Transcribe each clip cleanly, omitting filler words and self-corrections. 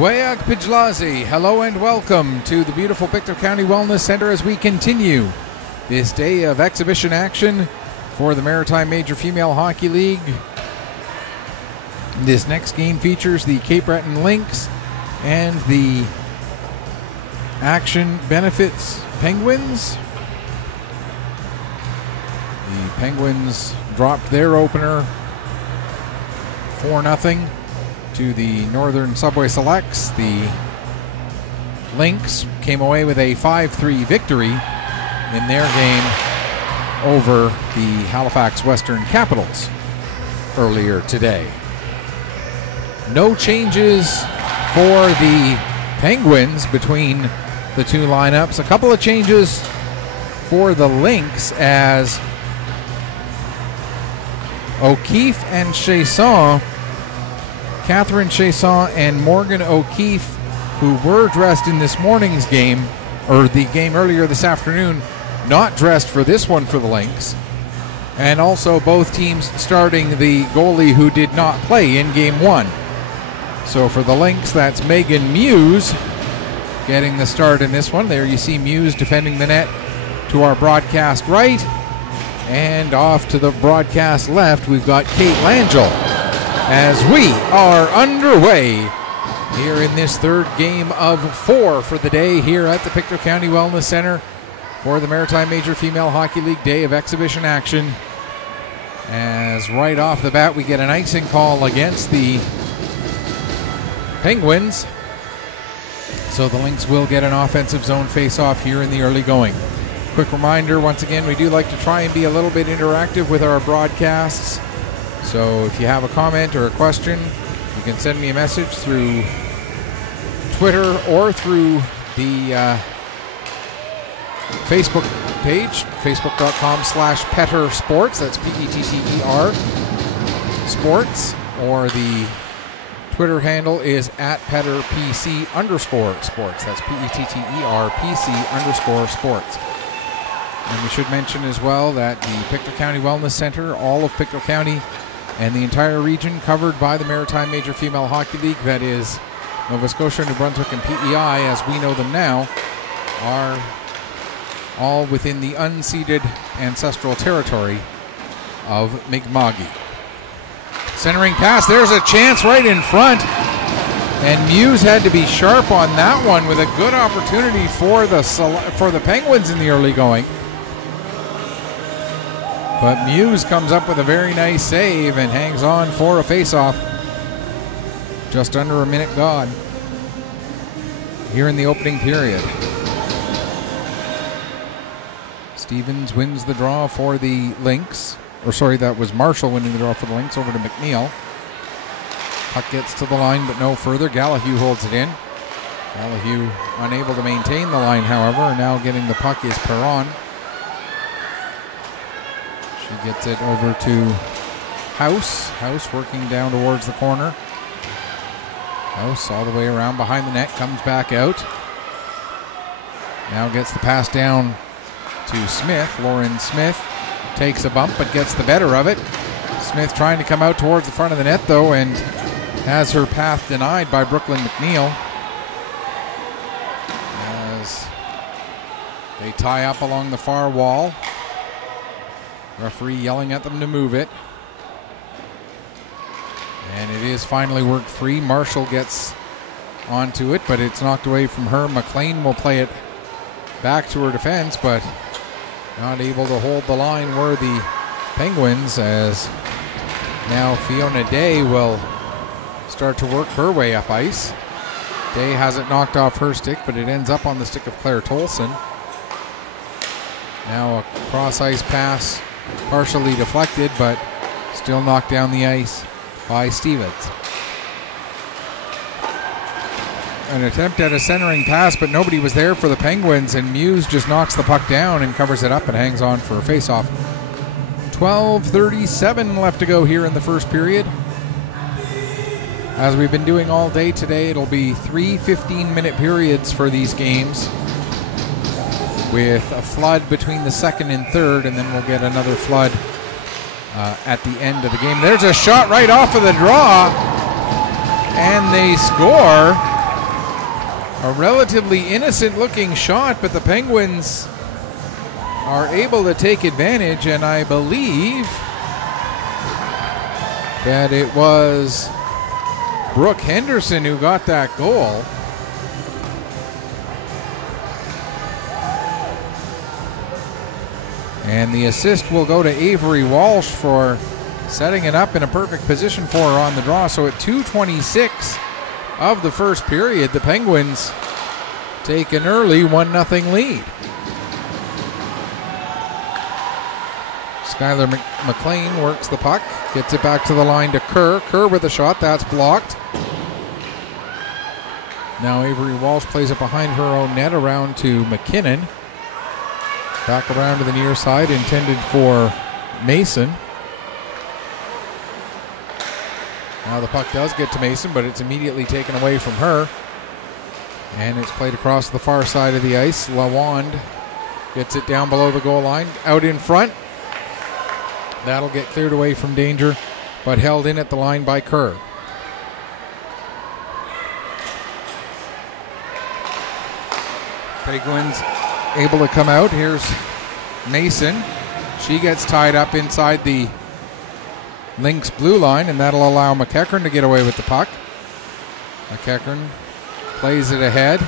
Gwayak Pijlazi, hello and welcome to the beautiful Pictou County Wellness Center as we continue this day of exhibition action for the Maritime Major Female Hockey League. This next game features the Cape Breton Lynx and the Action Benefits Penguins. The Penguins dropped their opener 4-0 to the Northern Subway Selects. The Lynx came away with a 5-3 victory in their game over the Halifax Western Capitals earlier today. No changes for the Penguins between the two lineups. A couple of changes for the Lynx as O'Keefe and Chasson, Catherine Chasson and Morgan O'Keefe, who were dressed in this morning's game, or the game earlier this afternoon, not dressed for this one for the Lynx. And also both teams starting the goalie who did not play in game one. So for the Lynx, that's Megan Muse getting the start in this one. There you see Muse defending the net to our broadcast right. And off to the broadcast left, we've got Kate Langell as we are underway here in this third game of 4 for the day here at the Pictou County Wellness Center for the Maritime Major Female Hockey League day of exhibition action. As right off the bat, we get an icing call against the Penguins. So the Lynx will get an offensive zone face-off here in the early going. Quick reminder, once again, we do like to try and be a little bit interactive with our broadcasts. So if you have a comment or a question, you can send me a message through Twitter or through the Facebook page, facebook.com/Petter Sports. That's P-E-T-T-E-R Sports. Or the Twitter handle is @PetterPC_sports. That's PETTERPC_sports. And we should mention as well that the Pictou County Wellness Center, all of Pictou County and the entire region covered by the Maritime Major Female Hockey League, that is Nova Scotia, New Brunswick, and PEI as we know them now, are all within the unceded ancestral territory of Mi'kma'ki. Centering pass, there's a chance right in front, and Muse had to be sharp on that one with a good opportunity for the Penguins in the early going. But Muse comes up with a very nice save and hangs on for a face-off. Just under a minute gone here in the opening period. Stevens wins the draw for the Lynx. Or sorry, that was Marshall winning the draw for the Lynx over to McNeil. Puck gets to the line, but no further. Gallahue holds it in. Gallahue unable to maintain the line, however, and now getting the puck is Perron. She gets it over to House. House working down towards the corner. House all the way around behind the net, comes back out. Now gets the pass down to Smith. Lauren Smith takes a bump but gets the better of it. Smith trying to come out towards the front of the net though, and has her path denied by Brooklyn McNeil as they tie up along the far wall. Referee yelling at them to move it. And it is finally worked free. Marshall gets onto it, but it's knocked away from her. McLean will play it back to her defense, but not able to hold the line were the Penguins, as now Fiona Day will start to work her way up ice. Day has it knocked off her stick, but it ends up on the stick of Claire Tolson. Now a cross ice pass, partially deflected, but still knocked down the ice by Stevens. An attempt at a centering pass, but nobody was there for the Penguins, and Muse just knocks the puck down and covers it up and hangs on for a face-off. 12:37 left to go here in the first period. As we've been doing all day today, it'll be 3 15-minute periods for these games, with a flood between the second and third, and then we'll get another flood at the end of the game. There's a shot right off of the draw, and they score. A relatively innocent looking shot, but the Penguins are able to take advantage, and I believe that it was Brooke Henderson who got that goal. And the assist will go to Avery Walsh for setting it up in a perfect position for her on the draw. So at 2:26 of the first period, the Penguins take an early 1-0 lead. Skylar McLean works the puck, gets it back to the line to Kerr. Kerr with a shot, that's blocked. Now Avery Walsh plays it behind her own net around to McKinnon. Back around to the near side, intended for Mason. Now the puck does get to Mason, but it's immediately taken away from her. And it's played across the far side of the ice. Lawand gets it down below the goal line, out in front. That'll get cleared away from danger, but held in at the line by Kerr. Penguins able to come out. Here's Mason. She gets tied up inside the Lynx blue line, and that'll allow McEachern to get away with the puck. McEachern plays it ahead.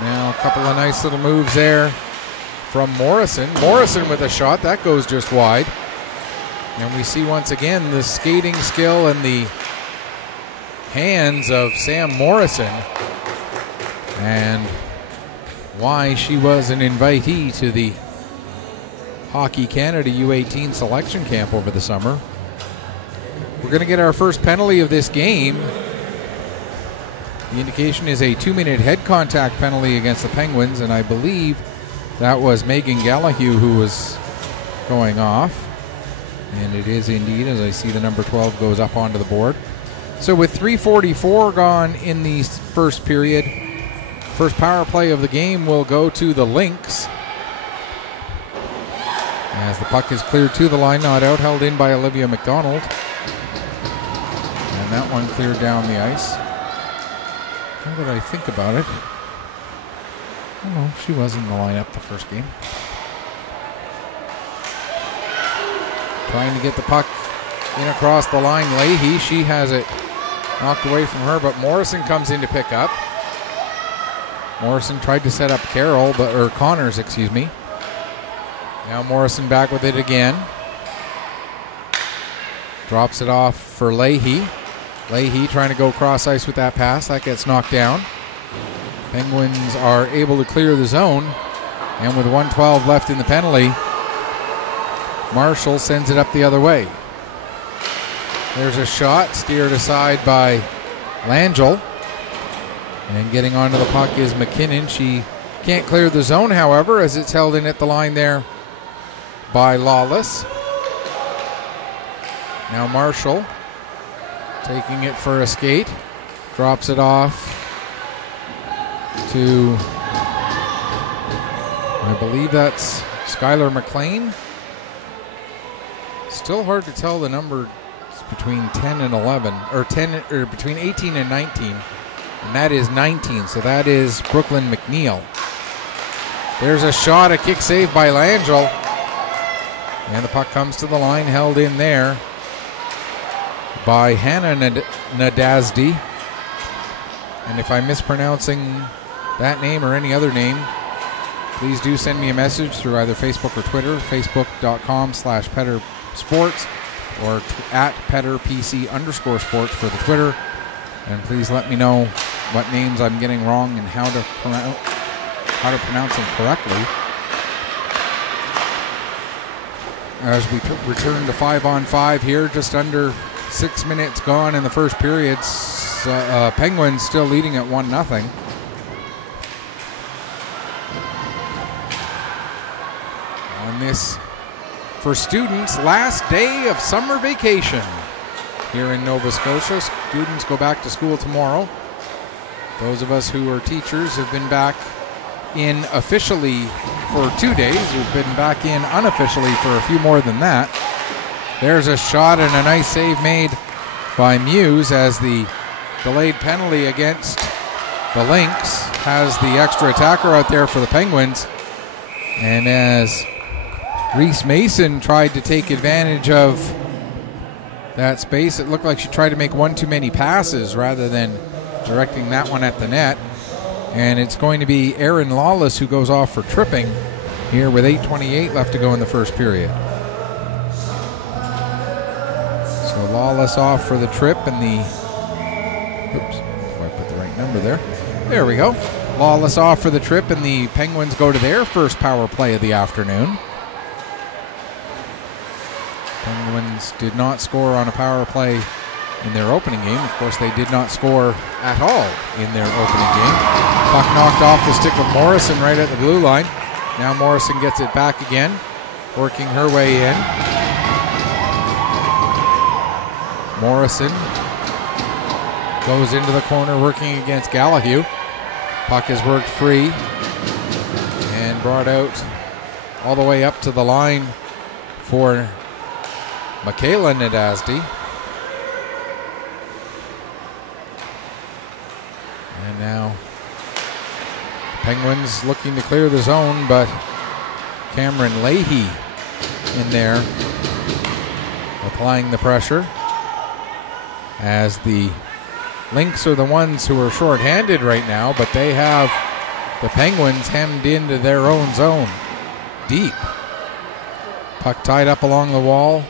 Now a couple of nice little moves there from Morrison. Morrison with a shot. That goes just wide. And we see once again the skating skill and the hands of Sam Morrison, and why she was an invitee to the Hockey Canada U18 selection camp over the summer. We're going to get our first penalty of this game. The indication is a 2-minute head contact penalty against the Penguins, and I believe that was Megan Gallahue who was going off. And it is indeed, as I see the number 12 goes up onto the board. So with 3:44 gone in the first period, first power play of the game will go to the Lynx. As the puck is cleared to the line, not out, held in by Olivia McDonald. And that one cleared down the ice. Now that I think about it, oh no, she was in the lineup the first game. Trying to get the puck in across the line. Leahy, she has it knocked away from her, but Morrison comes in to pick up. Morrison tried to set up Connors, excuse me. Now Morrison back with it again. Drops it off for Leahy. Leahy trying to go cross ice with that pass. That gets knocked down. Penguins are able to clear the zone. And with 1:12 left in the penalty, Marshall sends it up the other way. There's a shot steered aside by Langell. And getting onto the puck is McKinnon. She can't clear the zone, however, as it's held in at the line there by Lawless. Now Marshall taking it for a skate. Drops it off to, I believe that's Skylar McLean. Still hard to tell the number between 10 and 11, or between 18 and 19. And that is 19, so that is Brooklyn McNeil. There's a shot, a kick save by Langell. And the puck comes to the line, held in there by Hannah Nadazdi. And if I'm mispronouncing that name or any other name, please do send me a message through either Facebook or Twitter, facebook.com/PetterSports or at PetterPC_sports for the Twitter. And please let me know what names I'm getting wrong and how to pronounce them correctly. As we return to 5-on-5 here, just under 6 minutes gone in the first period. Penguins still leading at 1-0. On this, for students, last day of summer vacation here in Nova Scotia. Students go back to school tomorrow. Those of us who are teachers have been back in officially for 2 days. We've been back in unofficially for a few more than that. There's a shot and a nice save made by Muse as the delayed penalty against the Lynx has the extra attacker out there for the Penguins. And as Reese Mason tried to take advantage of that space, it looked like she tried to make one too many passes rather than directing that one at the net. And it's going to be Erin Lawless who goes off for tripping here with 8:28 left to go in the first period. So Lawless off for the trip, and the, oops, if I put the right number there. There we go. Lawless off for the trip, and the Penguins go to their first power play of the afternoon. Penguins did not score on a power play in their opening game. Of course, they did not score at all in their opening game. Puck knocked off the stick of Morrison right at the blue line. Now Morrison gets it back again, working her way in. Morrison goes into the corner, working against Gallahue. Puck is worked free and brought out all the way up to the line for Michaela Nadasdy. And now Penguins looking to clear the zone, but Cameron Leahy in there applying the pressure, as the Lynx are the ones who are shorthanded right now, but they have the Penguins hemmed into their own zone deep. Puck tied up along the wall.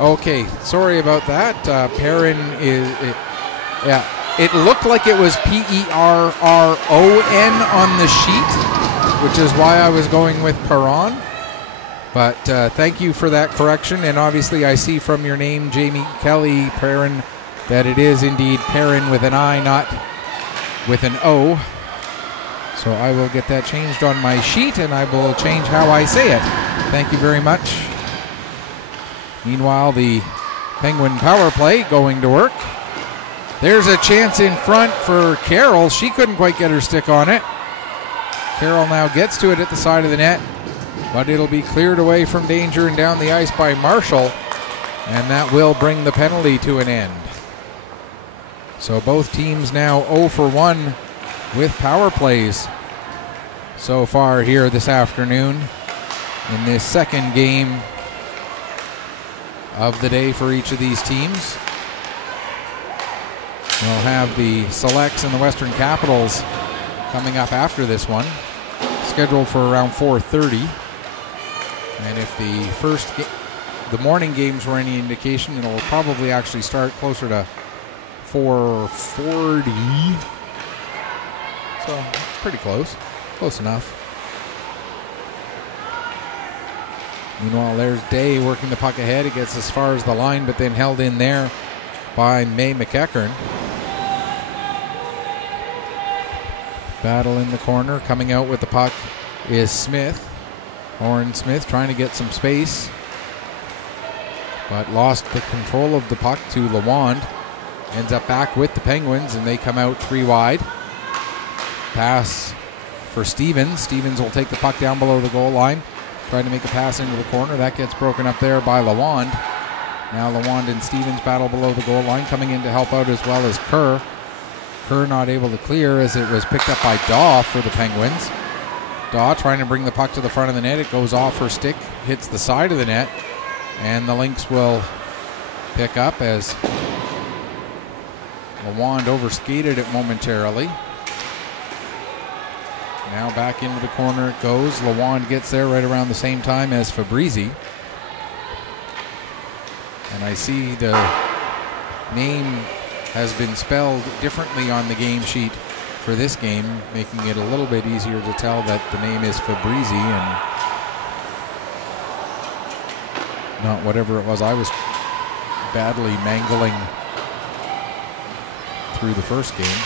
Okay, sorry about that. Perrin is, it looked like it was Perron on the sheet, which is why I was going with Perron. But thank you for that correction. And obviously I see from your name, Jamie Kelly Perrin, that it is indeed Perrin with an I, not with an O. So I will get that changed on my sheet, and I will change how I say it. Thank you very much. Meanwhile, the Penguin power play going to work. There's a chance in front for Carroll. She couldn't quite get her stick on it. Carroll now gets to it at the side of the net, but it'll be cleared away from danger and down the ice by Marshall, and that will bring the penalty to an end. So both teams now 0 for 1 with power plays so far here this afternoon in this second game of the day for each of these teams. We'll have the Selects and the Western Capitals coming up after this one, scheduled for around 4:30. And if the morning games were any indication, it'll probably actually start closer to 4:40. So pretty close enough. Meanwhile, there's Day working the puck ahead. It gets as far as the line, but then held in there by May McEachern. Battle in the corner. Coming out with the puck is Smith. Oren Smith trying to get some space, but lost the control of the puck to Lawand. Ends up back with the Penguins, and they come out 3 wide. Pass for Stevens. Stevens will take the puck down below the goal line. Trying to make a pass into the corner. That gets broken up there by Lawand. Now Lawand and Stevens battle below the goal line. Coming in to help out as well as Kerr. Kerr not able to clear as it was picked up by Daw for the Penguins. Daw trying to bring the puck to the front of the net. It goes off her stick, hits the side of the net, and the Lynx will pick up as Lawand overskated it momentarily. Now back into the corner it goes. Lawand gets there right around the same time as Fabrizi. And I see the name has been spelled differently on the game sheet for this game, making it a little bit easier to tell that the name is Fabrizi and not whatever it was I was badly mangling through the first game.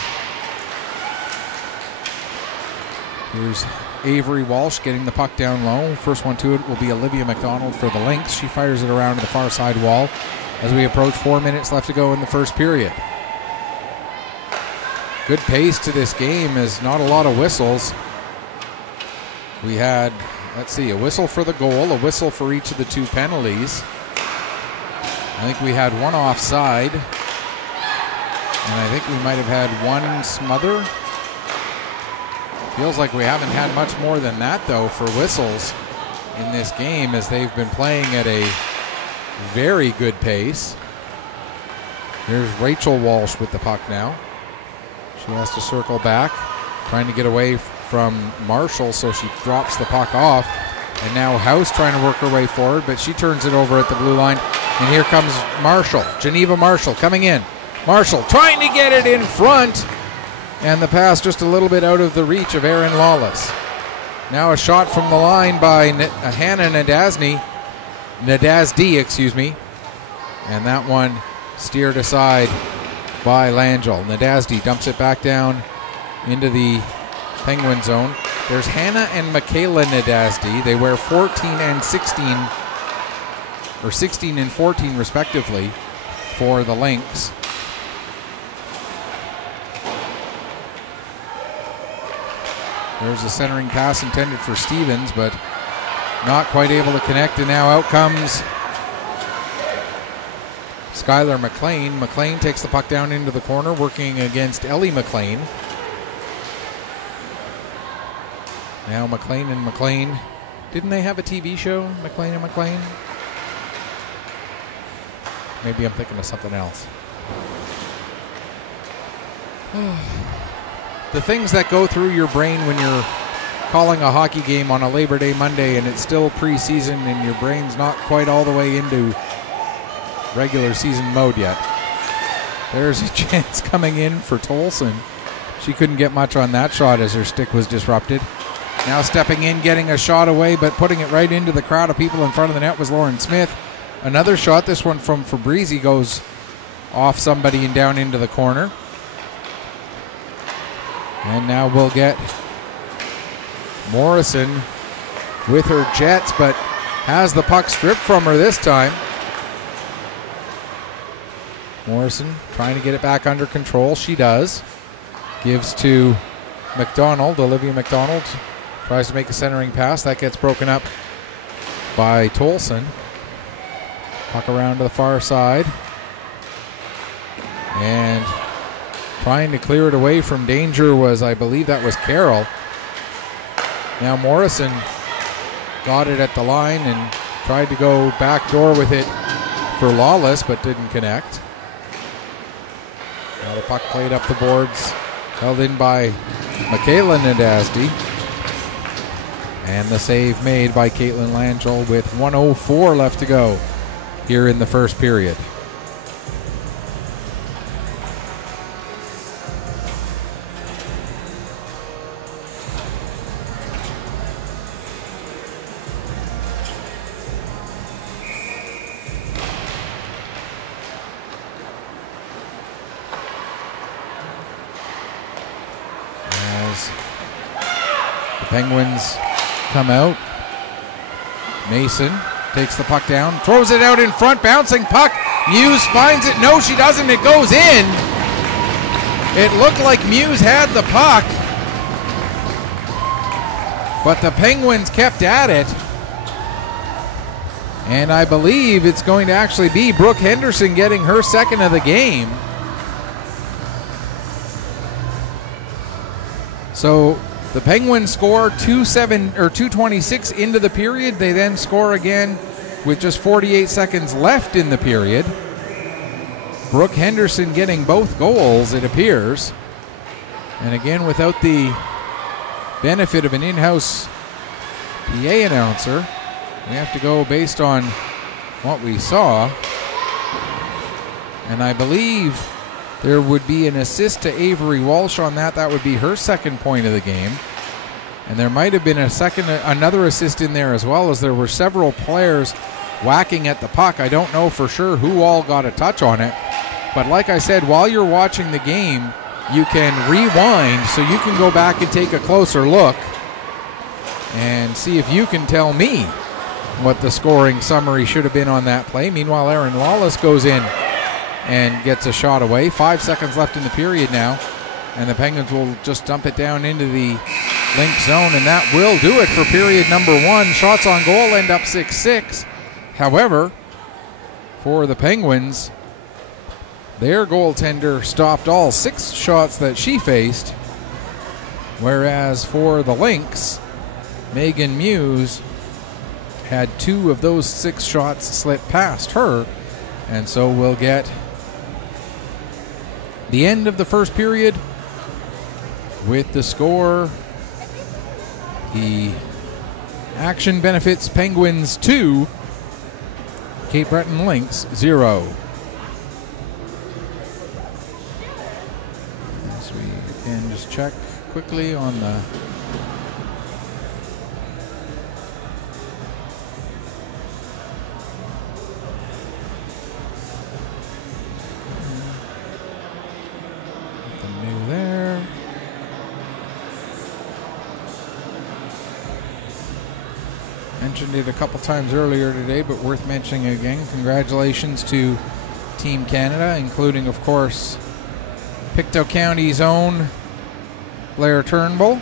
Here's Avery Walsh getting the puck down low. First one to it will be Olivia McDonald for the Lynx. She fires it around to the far side wall as we approach 4 minutes left to go in the first period. Good pace to this game, as not a lot of whistles. We had let's see, a whistle for the goal, a whistle for each of the 2 penalties. I think we had 1 offside, and I think we might have had 1 smother. Feels like we haven't had much more than that, though, for whistles in this game, as they've been playing at a very good pace. Here's Rachel Walsh with the puck now. She has to circle back, trying to get away from Marshall, so she drops the puck off. And now House trying to work her way forward, but she turns it over at the blue line. And here comes Marshall, Geneva Marshall coming in. Marshall trying to get it in front. And the pass just a little bit out of the reach of Erin Lawless. Now a shot from the line by Hannah Nadazdi, excuse me. And that one steered aside by Langell. Nadazdi dumps it back down into the Penguin zone. There's Hannah and Michaela Nadazdi. They wear 14 and 16, or 16 and 14 respectively for the Lynx. There's a centering pass intended for Stevens, but not quite able to connect, and now out comes Skylar McLean. McLean takes the puck down into the corner, working against Ellie McLean. Now McLean and McLean. Didn't they have a TV show, McLean and McLean? Maybe I'm thinking of something else. The things that go through your brain when you're calling a hockey game on a Labor Day Monday and it's still preseason and your brain's not quite all the way into regular season mode yet. There's a chance coming in for Tolson. She couldn't get much on that shot as her stick was disrupted. Now stepping in, getting a shot away, but putting it right into the crowd of people in front of the net was Lauren Smith. Another shot, this one from Fabrizi, goes off somebody and down into the corner. And now we'll get Morrison with her Jets, but has the puck stripped from her this time. Morrison trying to get it back under control. She does. Gives to McDonald, Olivia McDonald. Tries to make a centering pass. That gets broken up by Tolson. Puck around to the far side. And trying to clear it away from danger was, I believe that was Carroll. Now Morrison got it at the line and tried to go back door with it for Lawless, but didn't connect. Now the puck played up the boards, held in by Michaela Nadazdi. And the save made by Caitlin Langell with 1:04 left to go here in the first period. As the Penguins come out, Mason takes the puck down, throws it out in front, bouncing puck. Muse finds it. No, she doesn't. It goes in. It looked like Muse had the puck, but the Penguins kept at it. And I believe it's going to actually be Brooke Henderson getting her second of the game. So the Penguins score 2:26 into the period. They then score again with just 48 seconds left in the period. Brooke Henderson getting both goals, it appears. And again, without the benefit of an in-house PA announcer, we have to go based on what we saw. And I believe there would be an assist to Avery Walsh on that. That would be her second point of the game. And there might have been another assist in there as well, as there were several players whacking at the puck. I don't know for sure who all got a touch on it. But like I said, while you're watching the game, you can rewind so you can go back and take a closer look and see if you can tell me what the scoring summary should have been on that play. Meanwhile, Erin Lawless goes in and gets a shot away. 5 seconds left in the period now, and the Penguins will just dump it down into the Lynx zone, and that will do it for period number 1. Shots on goal end up 6-6. However, for the Penguins, their goaltender stopped all 6 shots that she faced, whereas for the Lynx, Megan Muse had 2 of those 6 shots slip past her, and so we'll get the end of the first period with the score. The action benefits Penguins 2, Cape Breton Lynx 0. As we can just check quickly on the new there. Mentioned it a couple times earlier today, but worth mentioning again. Congratulations to Team Canada, including, of course, Pictou County's own Blair Turnbull.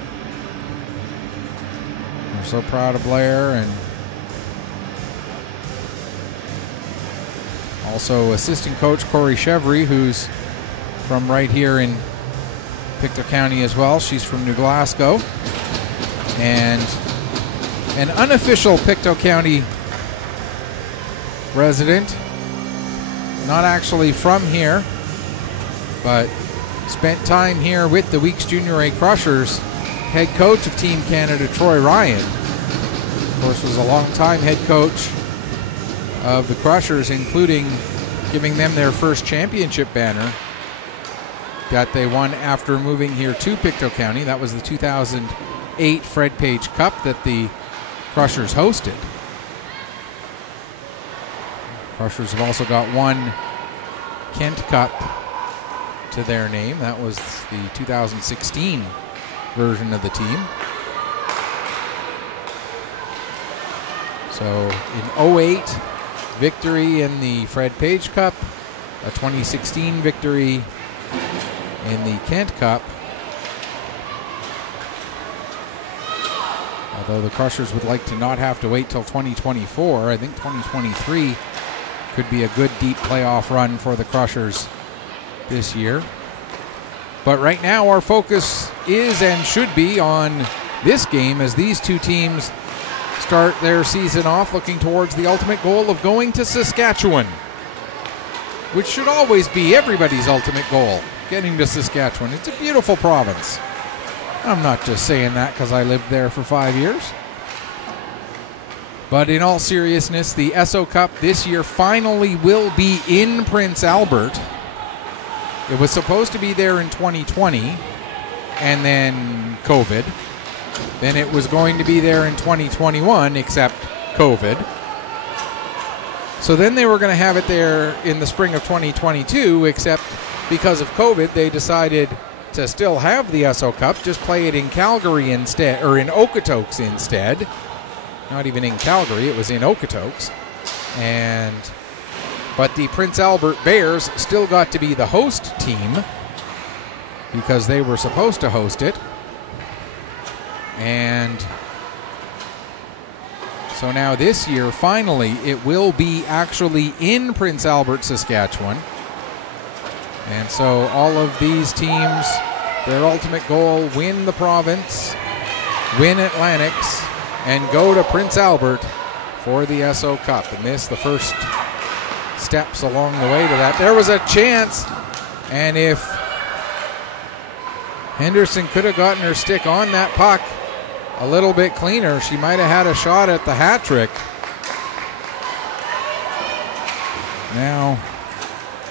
We're so proud of Blair, and also assistant coach Corey Chevry, who's from right here in Pictou County as well. She's from New Glasgow. And an unofficial Pictou County resident, not actually from here, but spent time here with the Weeks Junior A Crushers. Head coach of Team Canada, Troy Ryan, of course, was a long-time head coach of the Crushers, including giving them their first championship banner that they won after moving here to Pictou County. That was the 2008 Fred Page Cup that the Crushers hosted. Crushers have also got one Kent Cup to their name. That was the 2016 version of the team. So in 08, victory in the Fred Page Cup, a 2016 victory in the Kent Cup. Although the Crushers would like to not have to wait till 2024, I think 2023 could be a good deep playoff run for the Crushers this year. But right now our focus is and should be on this game as these two teams start their season off looking towards the ultimate goal of going to Saskatchewan, which should always be everybody's ultimate goal, getting to Saskatchewan. It's a beautiful province. I'm not just saying that because I lived there for 5 years. But in all seriousness, the Esso Cup this year finally will be in Prince Albert. It was supposed to be there in 2020, and then COVID. Then it was going to be there in 2021, except COVID. So then they were going to have it there in the spring of 2022, except because of COVID, they decided to still have the Esso Cup, just play it in Calgary instead, or in Okotoks instead. Not even in Calgary, it was in Okotoks. But the Prince Albert Bears still got to be the host team because they were supposed to host it. And so now this year, finally, it will be actually in Prince Albert, Saskatchewan. And so all of these teams, their ultimate goal, win the province, win Atlantics, and go to Prince Albert for the Esso Cup. And this, the first steps along the way to that. There was a chance, and if Henderson could have gotten her stick on that puck a little bit cleaner, she might have had a shot at the hat trick. Now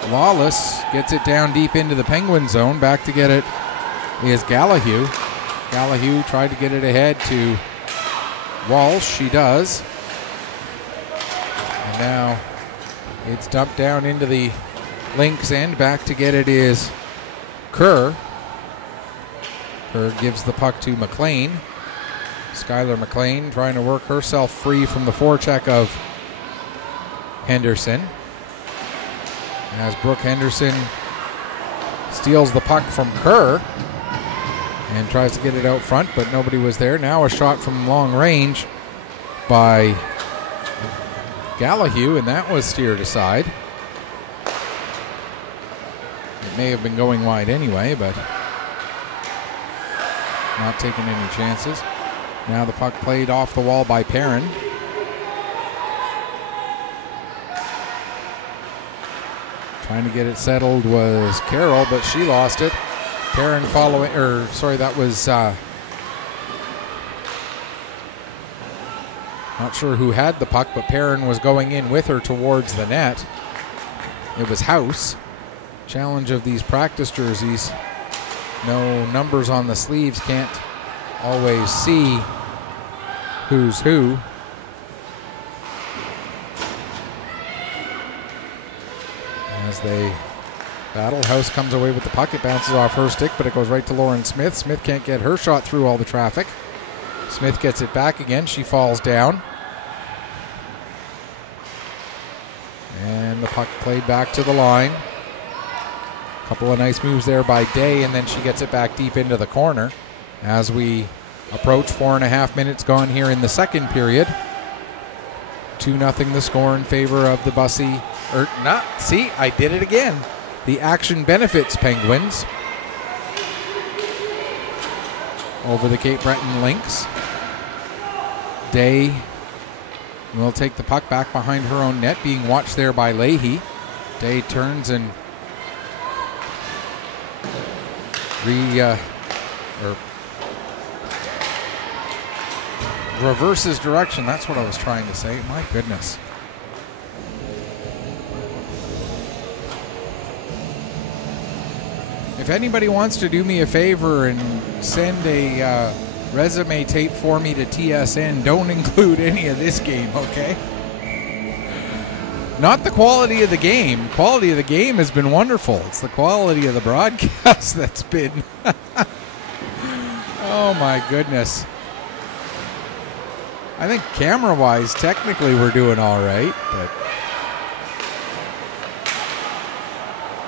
Lawless gets it down deep into the Penguin zone. Back to get it is Gallahue. Gallahue tried to get it ahead to Walsh. She does. And now it's dumped down into the Lynx end. Back to get it is Kerr. Kerr gives the puck to McLean. Skylar McLean trying to work herself free from the forecheck of Henderson. As Brooke Henderson steals the puck from Kerr. and tries to get it out front, but nobody was there. Now a shot from long range by Gallahue, and that was steered aside. It may have been going wide anyway, but not taking any chances. Now the puck played off the wall by Perrin. Trying to get it settled was Carroll, but she lost it. Perrin following, or sorry, that was not sure who had the puck, but Perrin was going in with her towards the net. It was House. Challenge of these practice jerseys. No numbers on the sleeves, can't always see who's who. As they battle, House comes away with the puck. It bounces off her stick, but it goes right to Lauren Smith. Smith can't get her shot through all the traffic. Smith gets it back again. She falls down. And the puck played back to the line. A couple of nice moves there by Day, and then she gets it back deep into the corner. As we approach 4.5 minutes gone here in the second period. 2-0 the score in favor of the Bussy. See, I did it again. The Action Benefits Penguins over the Cape Breton Lynx. Day will take the puck back behind her own net, being watched there by Leahy. Day turns and reverses direction. That's what I was trying to say. My goodness. If anybody wants to do me a favor and send a resume tape for me to TSN, don't include any of this game, okay? Not the quality of the game. Quality of the game has been wonderful. It's the quality of the broadcast that's been... Oh my goodness. I think camera-wise, technically we're doing all right, but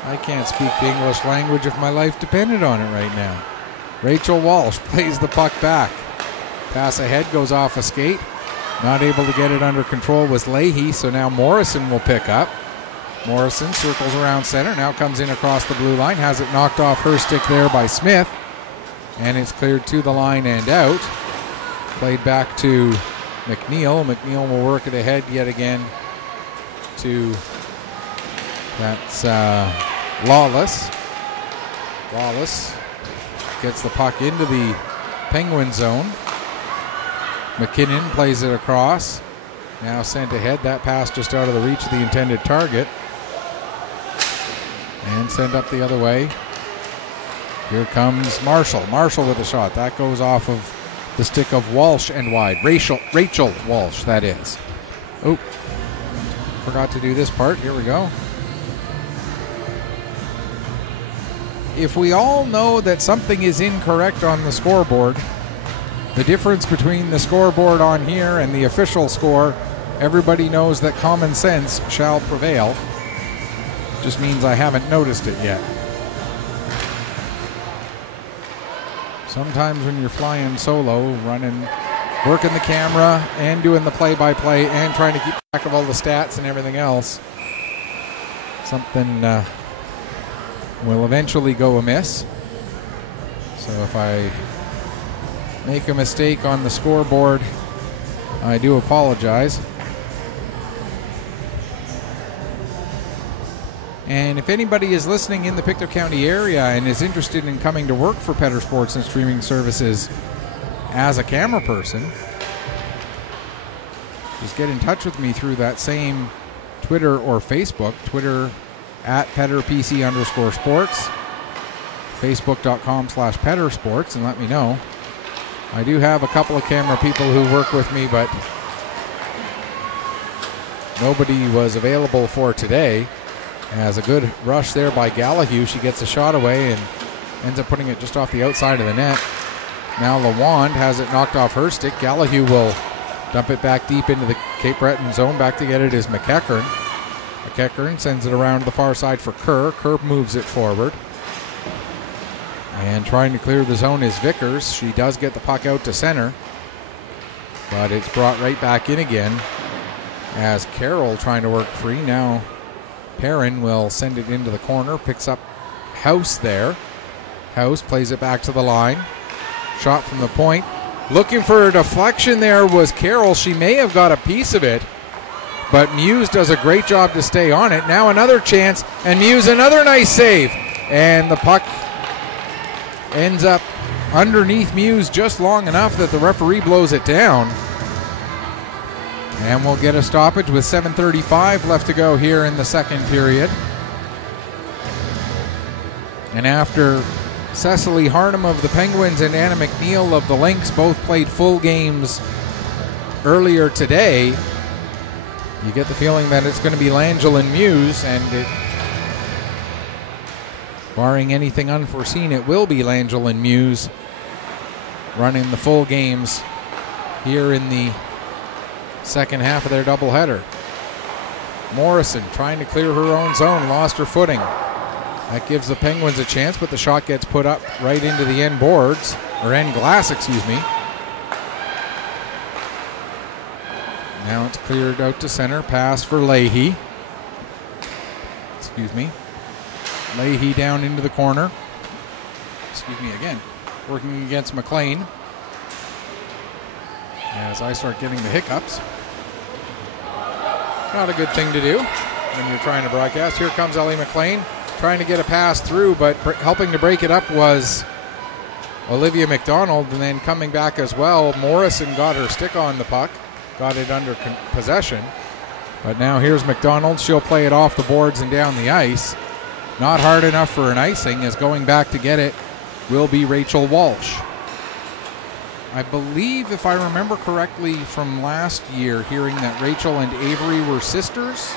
I can't speak the English language if my life depended on it right now. Rachel Walsh plays the puck back. Pass ahead, goes off a skate. Not able to get it under control was Leahy, so now Morrison will pick up. Morrison circles around center, now comes in across the blue line, has it knocked off her stick there by Smith, and it's cleared to the line and out. Played back to McNeil. McNeil will work it ahead yet again to, that's Lawless. Lawless gets the puck into the Penguin zone. McKinnon plays it across. Now sent ahead. That pass just out of the reach of the intended target. And sent up the other way. Here comes Marshall. Marshall with a shot. That goes off of the stick of Walsh and wide. Rachel Walsh, that is. Oh, forgot to do this part. Here we go. If we all know that something is incorrect on the scoreboard, the difference between the scoreboard on here and the official score, everybody knows that common sense shall prevail. Just means I haven't noticed it yet. Sometimes when you're flying solo, working the camera and doing the play-by-play and trying to keep track of all the stats and everything else, something will eventually go amiss. So if I make a mistake on the scoreboard, I do apologize. And if anybody is listening in the Pictou County area and is interested in coming to work for Petter Sports and Streaming Services as a camera person, just get in touch with me through that same Twitter or Facebook. Twitter at PetterPC_sports, Facebook.com/PetterSports, and let me know. I do have a couple of camera people who work with me, but nobody was available for today. As a good rush there by Gallahue. She gets a shot away and ends up putting it just off the outside of the net. Now LaWand has it knocked off her stick. Gallahue will dump it back deep into the Cape Breton zone. Back to get it is McEachern. McEachern sends it around the far side for Kerr. Kerr moves it forward. And trying to clear the zone is Vickers. She does get the puck out to center, but it's brought right back in again as Carroll trying to work free. Now Perrin will send it into the corner, picks up House there. House plays it back to the line. Shot from the point. Looking for a deflection there was Carroll. She may have got a piece of it, but Muse does a great job to stay on it. Now another chance, and Muse another nice save. And the puck ends up underneath Muse just long enough that the referee blows it down. And we'll get a stoppage with 7:35 left to go here in the second period. And after Cecily Harnham of the Penguins and Anna McNeil of the Lynx both played full games earlier today, you get the feeling that it's going to be Langell and Muse, and barring anything unforeseen, it will be Langell and Muse running the full games here in the second half of their doubleheader. Morrison trying to clear her own zone, lost her footing. That gives the Penguins a chance, but the shot gets put up right into the end boards, or end glass, excuse me. Now it's cleared out to center, pass for Leahy. Excuse me. Leahy down into the corner. Excuse me again. Working against McLean. As I start getting the hiccups. Not a good thing to do when you're trying to broadcast. Here comes Ellie McLean, trying to get a pass through, but helping to break it up was Olivia McDonald, and then coming back as well, Morrison got her stick on the puck, got it under possession. But now here's McDonald. She'll play it off the boards and down the ice. Not hard enough for an icing, as going back to get it will be Rachel Walsh. I believe, if I remember correctly from last year, hearing that Rachel and Avery were sisters.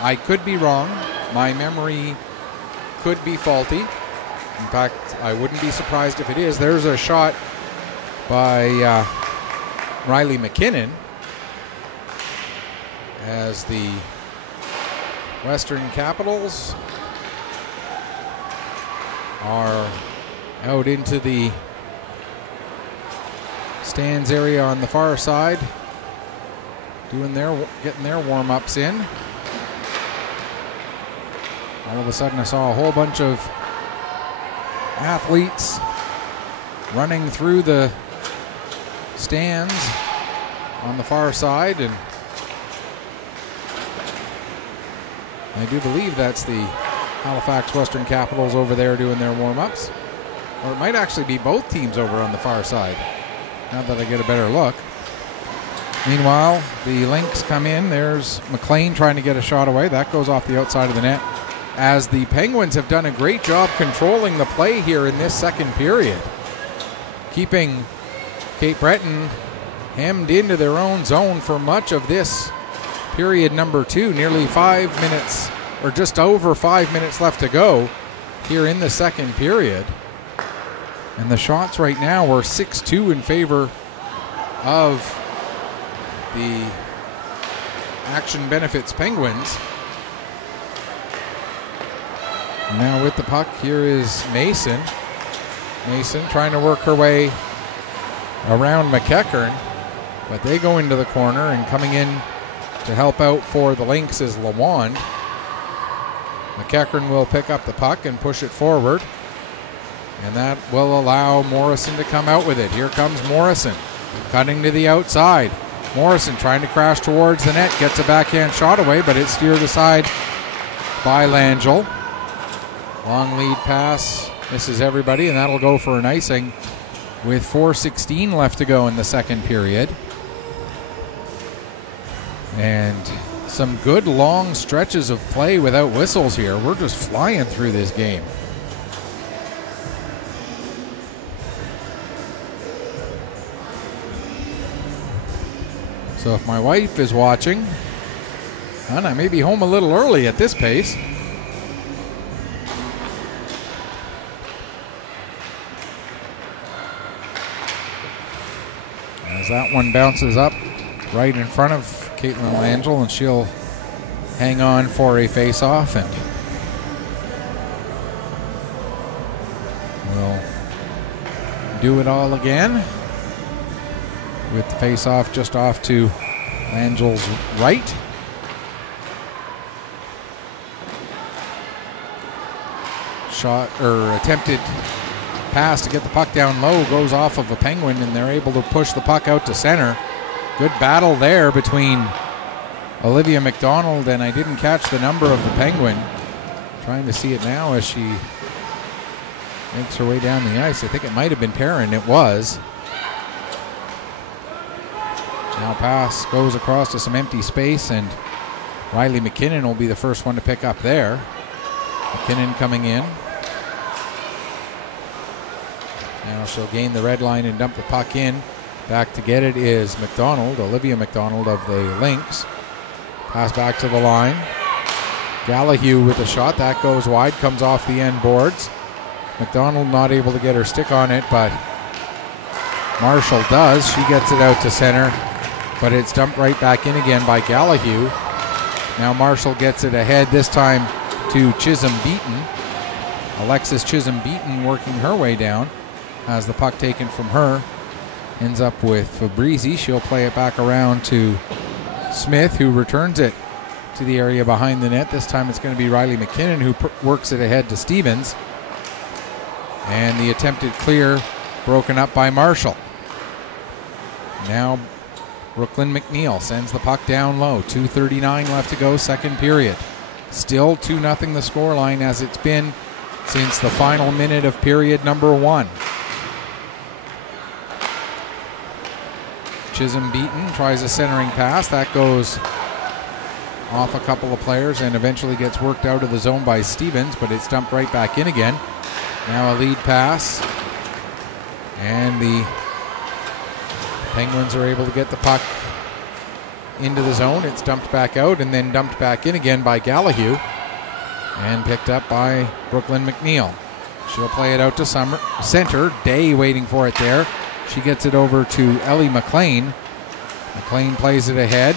I could be wrong. My memory could be faulty. In fact, I wouldn't be surprised if it is. There's a shot by Riley McKinnon as the Western Capitals are out into the stands area on the far side, getting their warm-ups in. All of a sudden I saw a whole bunch of athletes running through the stands on the far side, and I do believe that's the Halifax Western Capitals over there doing their warm-ups. Or it might actually be both teams over on the far side, now that I get a better look. Meanwhile, the Lynx come in. There's McLean trying to get a shot away. That goes off the outside of the net, as the Penguins have done a great job controlling the play here in this second period, keeping Cape Breton hemmed into their own zone for much of this period number 2. Nearly 5 minutes, or just over 5 minutes left to go here in the second period. And the shots right now were 6-2 in favor of the Action Benefits Penguins. Now with the puck, here is Mason. Mason trying to work her way around McEachern, but they go into the corner, and coming in to help out for the Lynx is Lawand. McEachern will pick up the puck and push it forward, and that will allow Morrison to come out with it. Here comes Morrison, cutting to the outside. Morrison trying to crash towards the net, gets a backhand shot away, but it's steered aside by Langell. Long lead pass, misses everybody, and that'll go for an icing with 4:16 left to go in the second period. And some good long stretches of play without whistles here. We're just flying through this game. So if my wife is watching, and I may be home a little early at this pace. As that one bounces up right in front of Caitlin Langell, and she'll hang on for a face-off. And do it all again with the face-off just off to Langel's right. Shot or attempted pass to get the puck down low goes off of a Penguin, and they're able to push the puck out to center. Good battle there between Olivia McDonald and I didn't catch the number of the Penguin. Trying to see it now as she makes her way down the ice. I think it might have been Perrin. It was. Now pass goes across to some empty space, and Riley McKinnon will be the first one to pick up there. McKinnon coming in. Now she'll gain the red line and dump the puck in. Back to get it is McDonald, Olivia McDonald of the Lynx. Pass back to the line. Gallahue with a shot. That goes wide, comes off the end boards. McDonald not able to get her stick on it, but Marshall does. She gets it out to center, but it's dumped right back in again by Gallahue. Now Marshall gets it ahead, this time to Chisholm Beaton. Alexis Chisholm Beaton working her way down. Has the puck taken from her. Ends up with Fabrizi. She'll play it back around to Smith, who returns it to the area behind the net. This time it's going to be Riley McKinnon who works it ahead to Stevens. And the attempted clear broken up by Marshall. Now Brooklyn McNeil sends the puck down low. 2:39 left to go, second period. Still 2-0 the scoreline as it's been since the final minute of period number 1. Chisholm Beaton tries a centering pass. That goes off a couple of players and eventually gets worked out of the zone by Stevens, but it's dumped right back in again. Now a lead pass. And the Penguins are able to get the puck into the zone. It's dumped back out and then dumped back in again by Gallahue. And picked up by Brooklyn McNeil. She'll play it out to center. Day waiting for it there. She gets it over to Ellie McLean. McLean plays it ahead.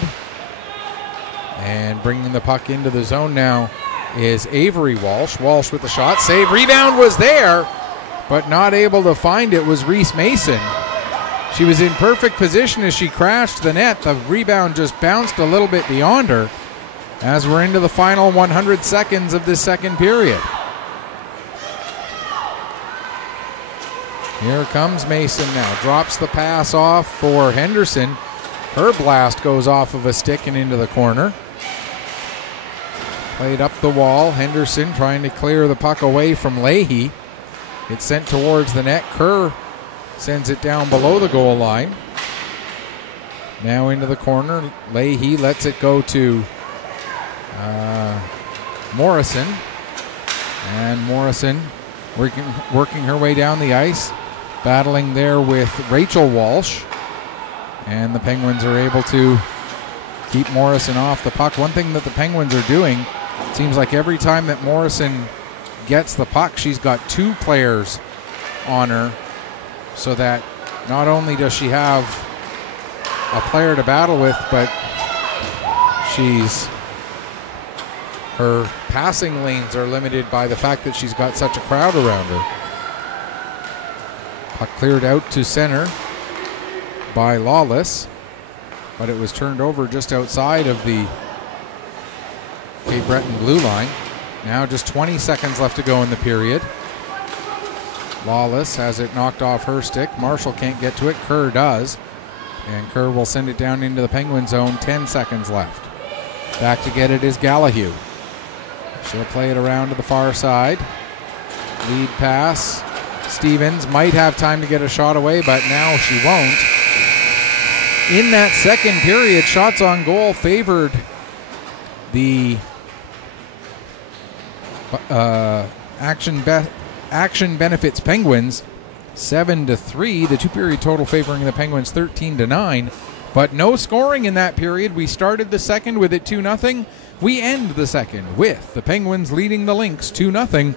And bringing the puck into the zone now is Avery Walsh. Walsh with the shot. Save. Rebound was there, but not able to find it was Reese Mason. She was in perfect position as she crashed the net. The rebound just bounced a little bit beyond her as we're into the final 100 seconds of this second period. Here comes Mason now. Drops the pass off for Henderson. Her blast goes off of a stick and into the corner. Played up the wall. Henderson trying to clear the puck away from Leahy. It's sent towards the net. Kerr sends it down below the goal line. Now into the corner. Leahy lets it go to Morrison. And Morrison working her way down the ice. Battling there with Rachel Walsh. And the Penguins are able to keep Morrison off the puck. One thing that the Penguins are doing, it seems like every time that Morrison gets the puck, she's got two players on her, so that not only does she have a player to battle with, but her passing lanes are limited by the fact that she's got such a crowd around her. Puck cleared out to center by Lawless, but it was turned over just outside of the Cape Breton blue line. Now just 20 seconds left to go in the period. Lawless has it knocked off her stick. Marshall can't get to it. Kerr does. And Kerr will send it down into the Penguin zone. 10 seconds left. Back to get it is Gallahue. She'll play it around to the far side. Lead pass. Stevens might have time to get a shot away, but now she won't. In that second period, shots on goal favored the Action Benefits Penguins 7-3. The two-period total favoring the Penguins 13-9. But no scoring in that period. We started the second with it 2-0. We end the second with the Penguins leading the Lynx 2-0.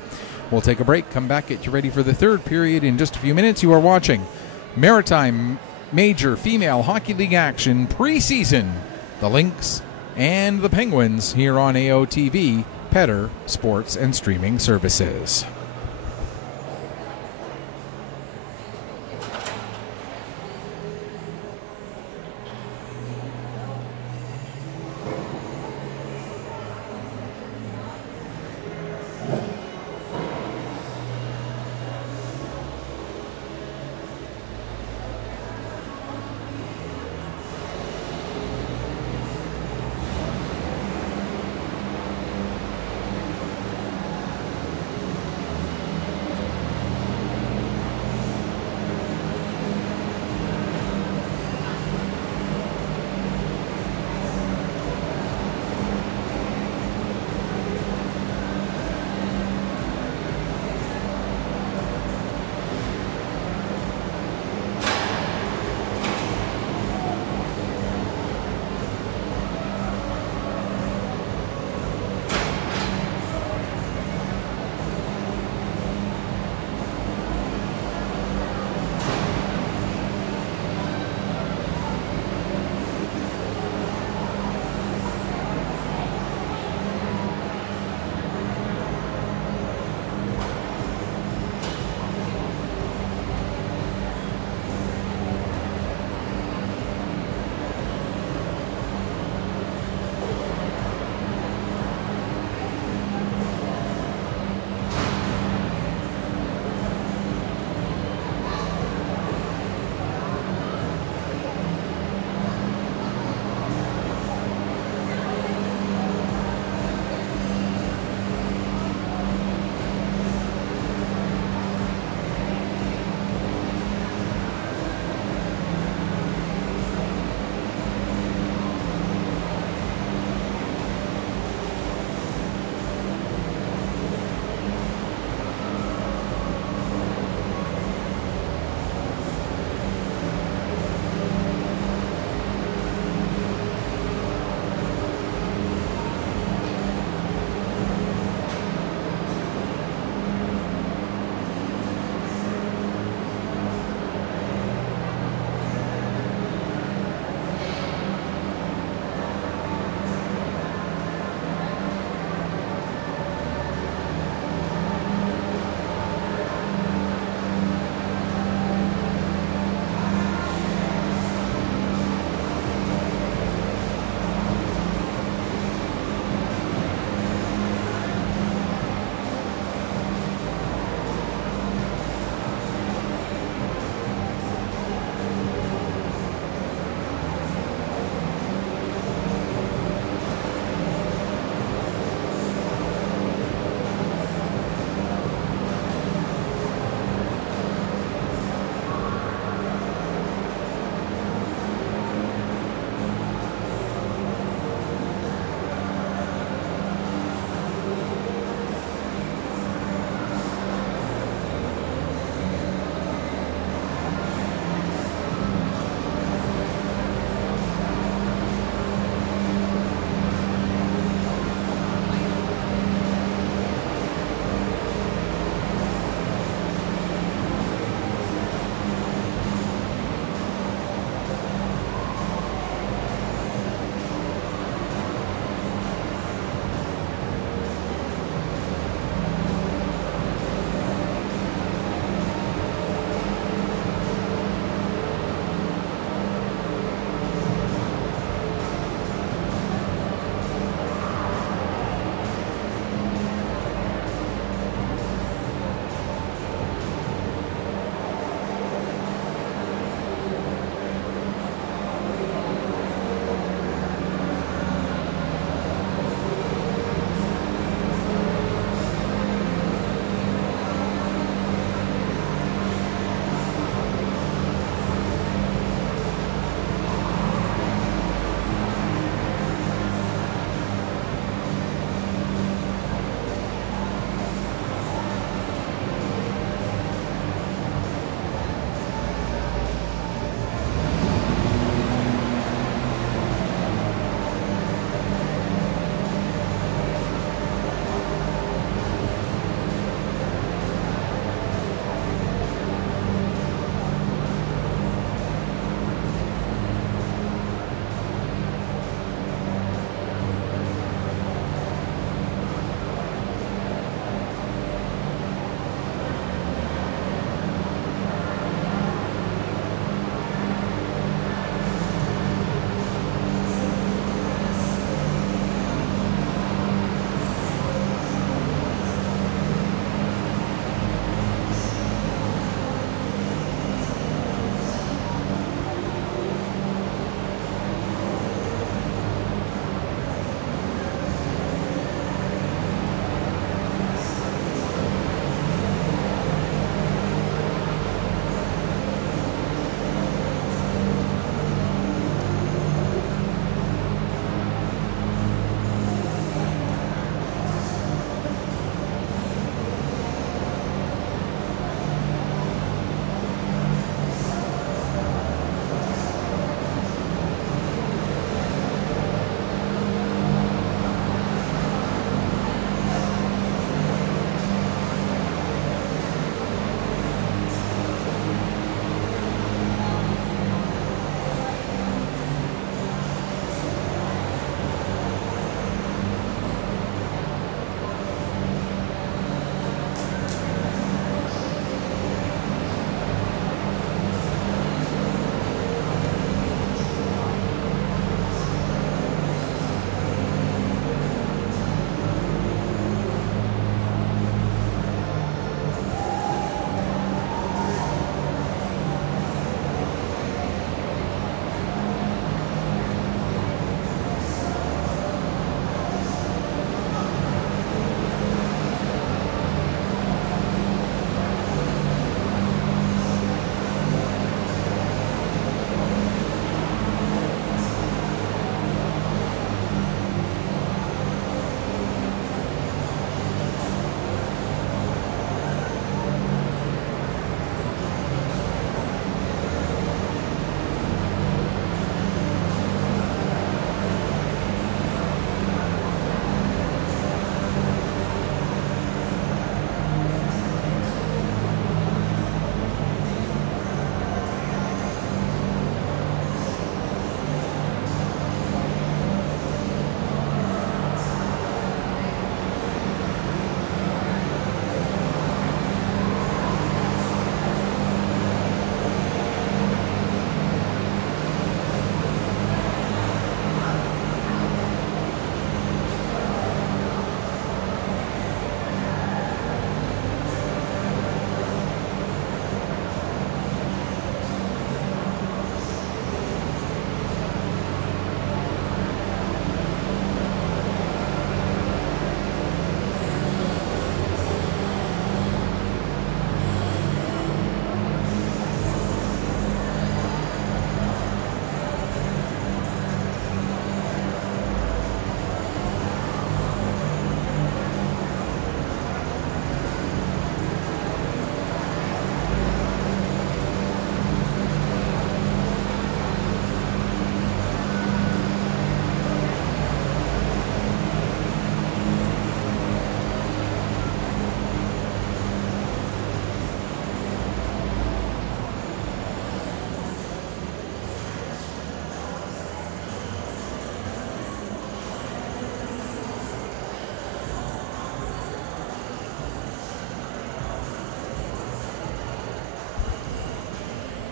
We'll take a break, come back, get you ready for the third period in just a few minutes. You are watching Maritime Major Female Hockey League action preseason. The Lynx and the Penguins here on AOTV, Petter Sports and Streaming Services.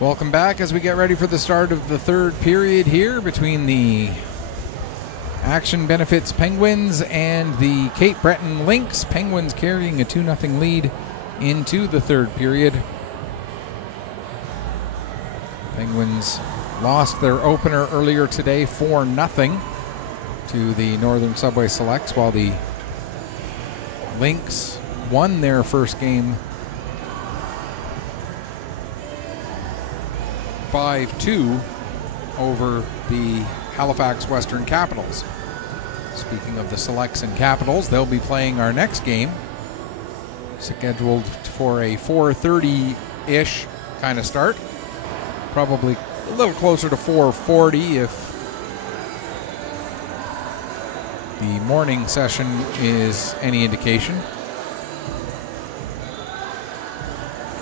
Welcome back as we get ready for the start of the third period here between the Action Benefits Penguins and the Cape Breton Lynx. Penguins carrying a 2-0 lead into the third period. Penguins lost their opener earlier today 4-0 to the Northern Subway Selects, while the Lynx won their first game 5-2 over the Halifax Western Capitals. Speaking of the Selects and Capitals, they'll be playing our next game, scheduled for a 4:30-ish kind of start. Probably a little closer to 4:40 if the morning session is any indication.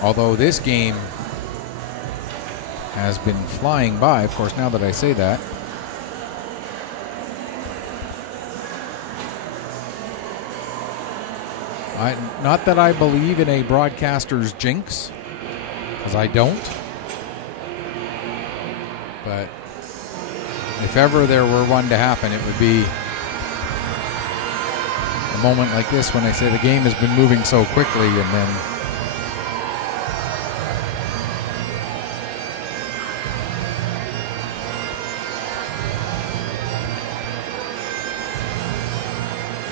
Although this game has been flying by, of course, now that I say that. Not that I believe in a broadcaster's jinx, because I don't. But if ever there were one to happen, it would be a moment like this when I say the game has been moving so quickly, and then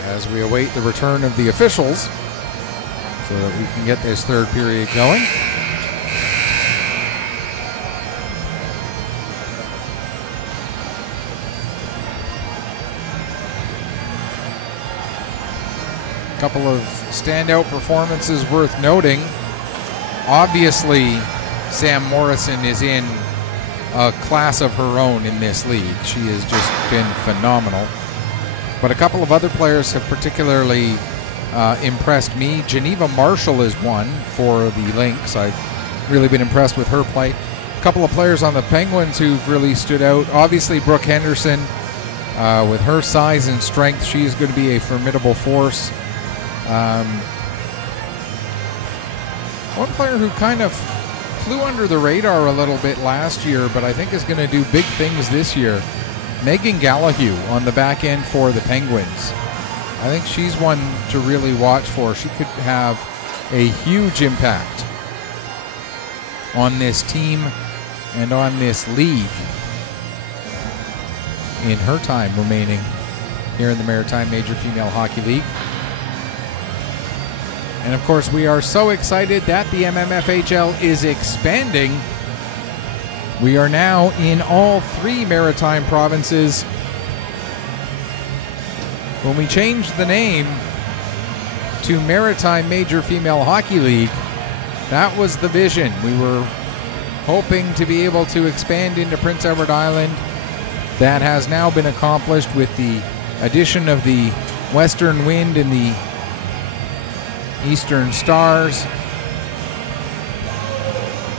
as we await the return of the officials so that we can get this third period going. Couple of standout performances worth noting. Obviously, Sam Morrison is in a class of her own in this league. She has just been phenomenal. But a couple of other players have particularly impressed me. Geneva Marshall is one for the Lynx. I've really been impressed with her play. A couple of players on the Penguins who've really stood out. Obviously, Brooke Henderson, with her size and strength, she's going to be a formidable force. One player who kind of flew under the radar a little bit last year, but I think is going to do big things this year, Megan Gallahue on the back end for the Penguins. I think she's one to really watch for. She could have a huge impact on this team and on this league in her time remaining here in the Maritime Major Female Hockey League. And of course, we are so excited that the MMFHL is expanding. We are now in all 3 maritime provinces. When we changed the name to Maritime Major Female Hockey League, that was the vision. We were hoping to be able to expand into Prince Edward Island. That has now been accomplished with the addition of the Western Wind and the Eastern Stars.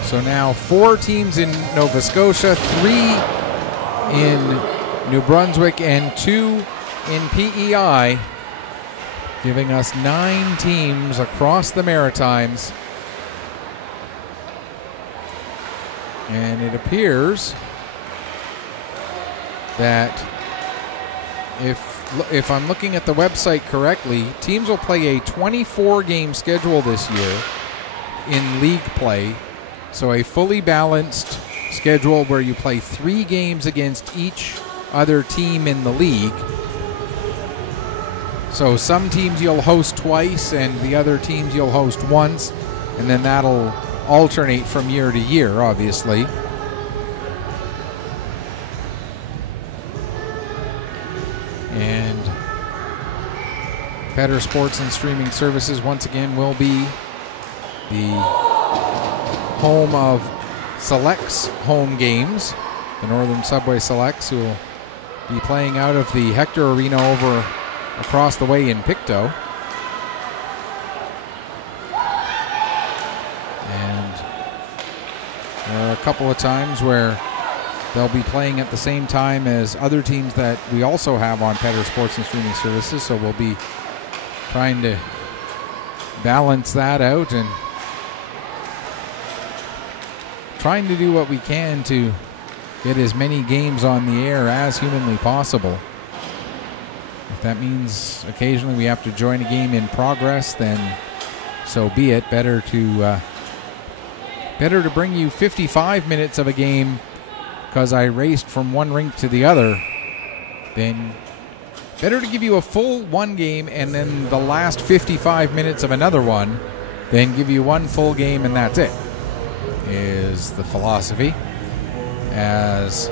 So now 4 teams in Nova Scotia, 3 in New Brunswick, and 2 in PEI, giving us 9 teams across the Maritimes. And it appears that if I'm looking at the website correctly, teams will play a 24-game schedule this year in league play. So a fully balanced schedule where you play 3 games against each other team in the league. So some teams you'll host twice and the other teams you'll host once, and then that'll alternate from year to year, obviously. And Better Sports and Streaming Services once again will be the home of Selects home games, the Northern Subway Selects, who will be playing out of the Hector Arena over across the way in Pictou. And there are a couple of times where they'll be playing at the same time as other teams that we also have on Better Sports and Streaming Services, so we'll be trying to balance that out and trying to do what we can to get as many games on the air as humanly possible. If that means occasionally we have to join a game in progress, then so be it. Better to bring you 55 minutes of a game because I raced from one rink to the other, then better to give you a full one game and then the last 55 minutes of another one, than give you one full game and that's it, is the philosophy. As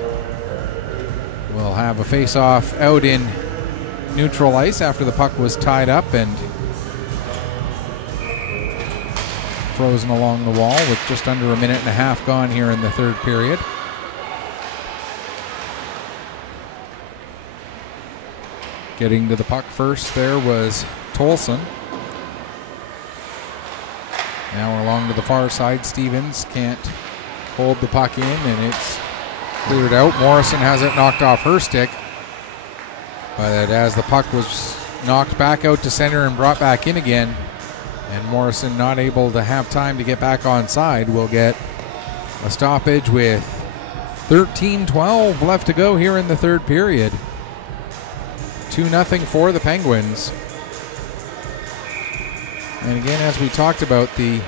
we'll have a face-off out in neutral ice after the puck was tied up and frozen along the wall with just under a minute and a half gone here in the third period. Getting to the puck first there was Tolson. Now we're along to the far side. Stevens can't hold the puck in and it's cleared out. Morrison has it knocked off her stick. But as the puck was knocked back out to center and brought back in again, and Morrison not able to have time to get back on side, we'll get a stoppage with 13:12 left to go here in the third period. 2-0 for the Penguins. And again, as we talked about, the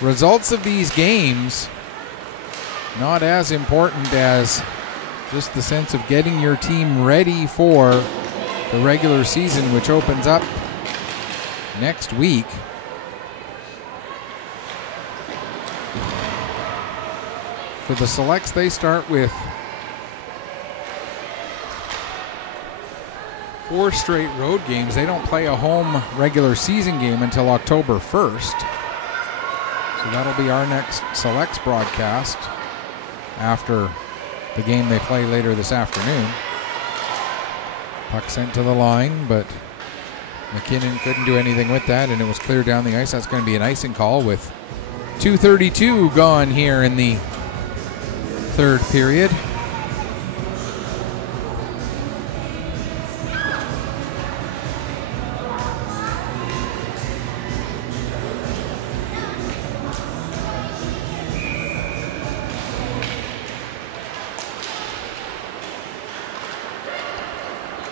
results of these games not as important as just the sense of getting your team ready for the regular season, which opens up next week. For the Selects, they start with 4 straight road games. They don't play a home regular season game until October 1st. So that'll be our next Selects broadcast after the game they play later this afternoon. Puck sent to the line, but McKinnon couldn't do anything with that, and it was cleared down the ice. That's going to be an icing call with 2:32 gone here in the third period.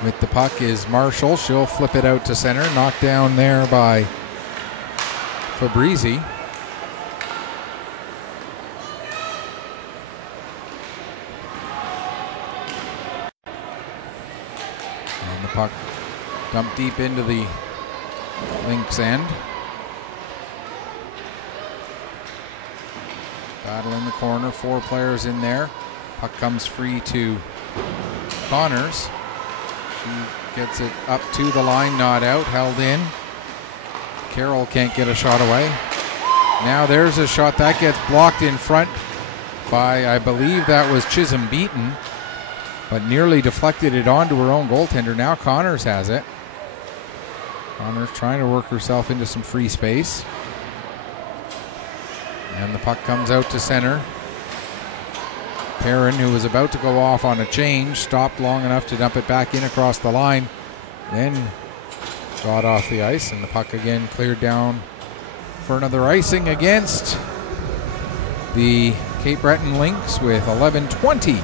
With the puck is Marshall. She'll flip it out to center. Knocked down there by Fabrizi. And the puck dumped deep into the Lynx end. Battle in the corner. 4 players in there. Puck comes free to Connors. She gets it up to the line, not out, held in. Carroll can't get a shot away. Now there's a shot that gets blocked in front by, I believe that was Chisholm Beaton, but nearly deflected it onto her own goaltender. Now Connors has it. Connors trying to work herself into some free space. And the puck comes out to center. Perrin, who was about to go off on a change, stopped long enough to dump it back in across the line, then got off the ice, and the puck again cleared down for another icing against the Cape Breton Lynx with 11:20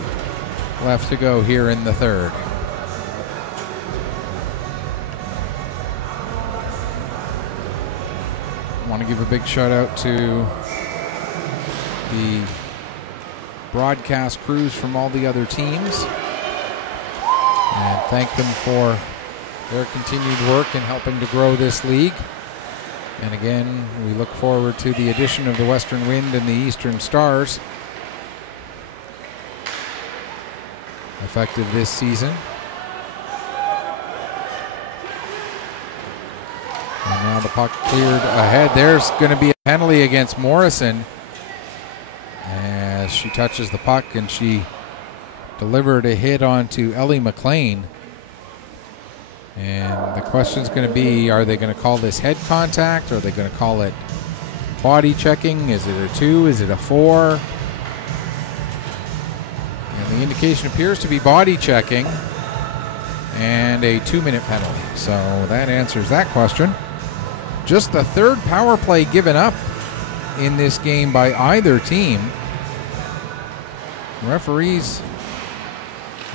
left to go here in the third. I want to give a big shout out to the broadcast crews from all the other teams and thank them for their continued work in helping to grow this league. And again, we look forward to the addition of the Western Wind and the Eastern Stars effective this season. And now the puck cleared ahead. There's going to be a penalty against Morrison as she touches the puck, and she delivered a hit onto Ellie McLean. And the question's going to be, are they going to call this head contact? Are they going to call it body checking? Is it a 2? Is it a 4? And the indication appears to be body checking and a 2-minute penalty. So that answers that question. Just the third power play given up in this game by either team. Referees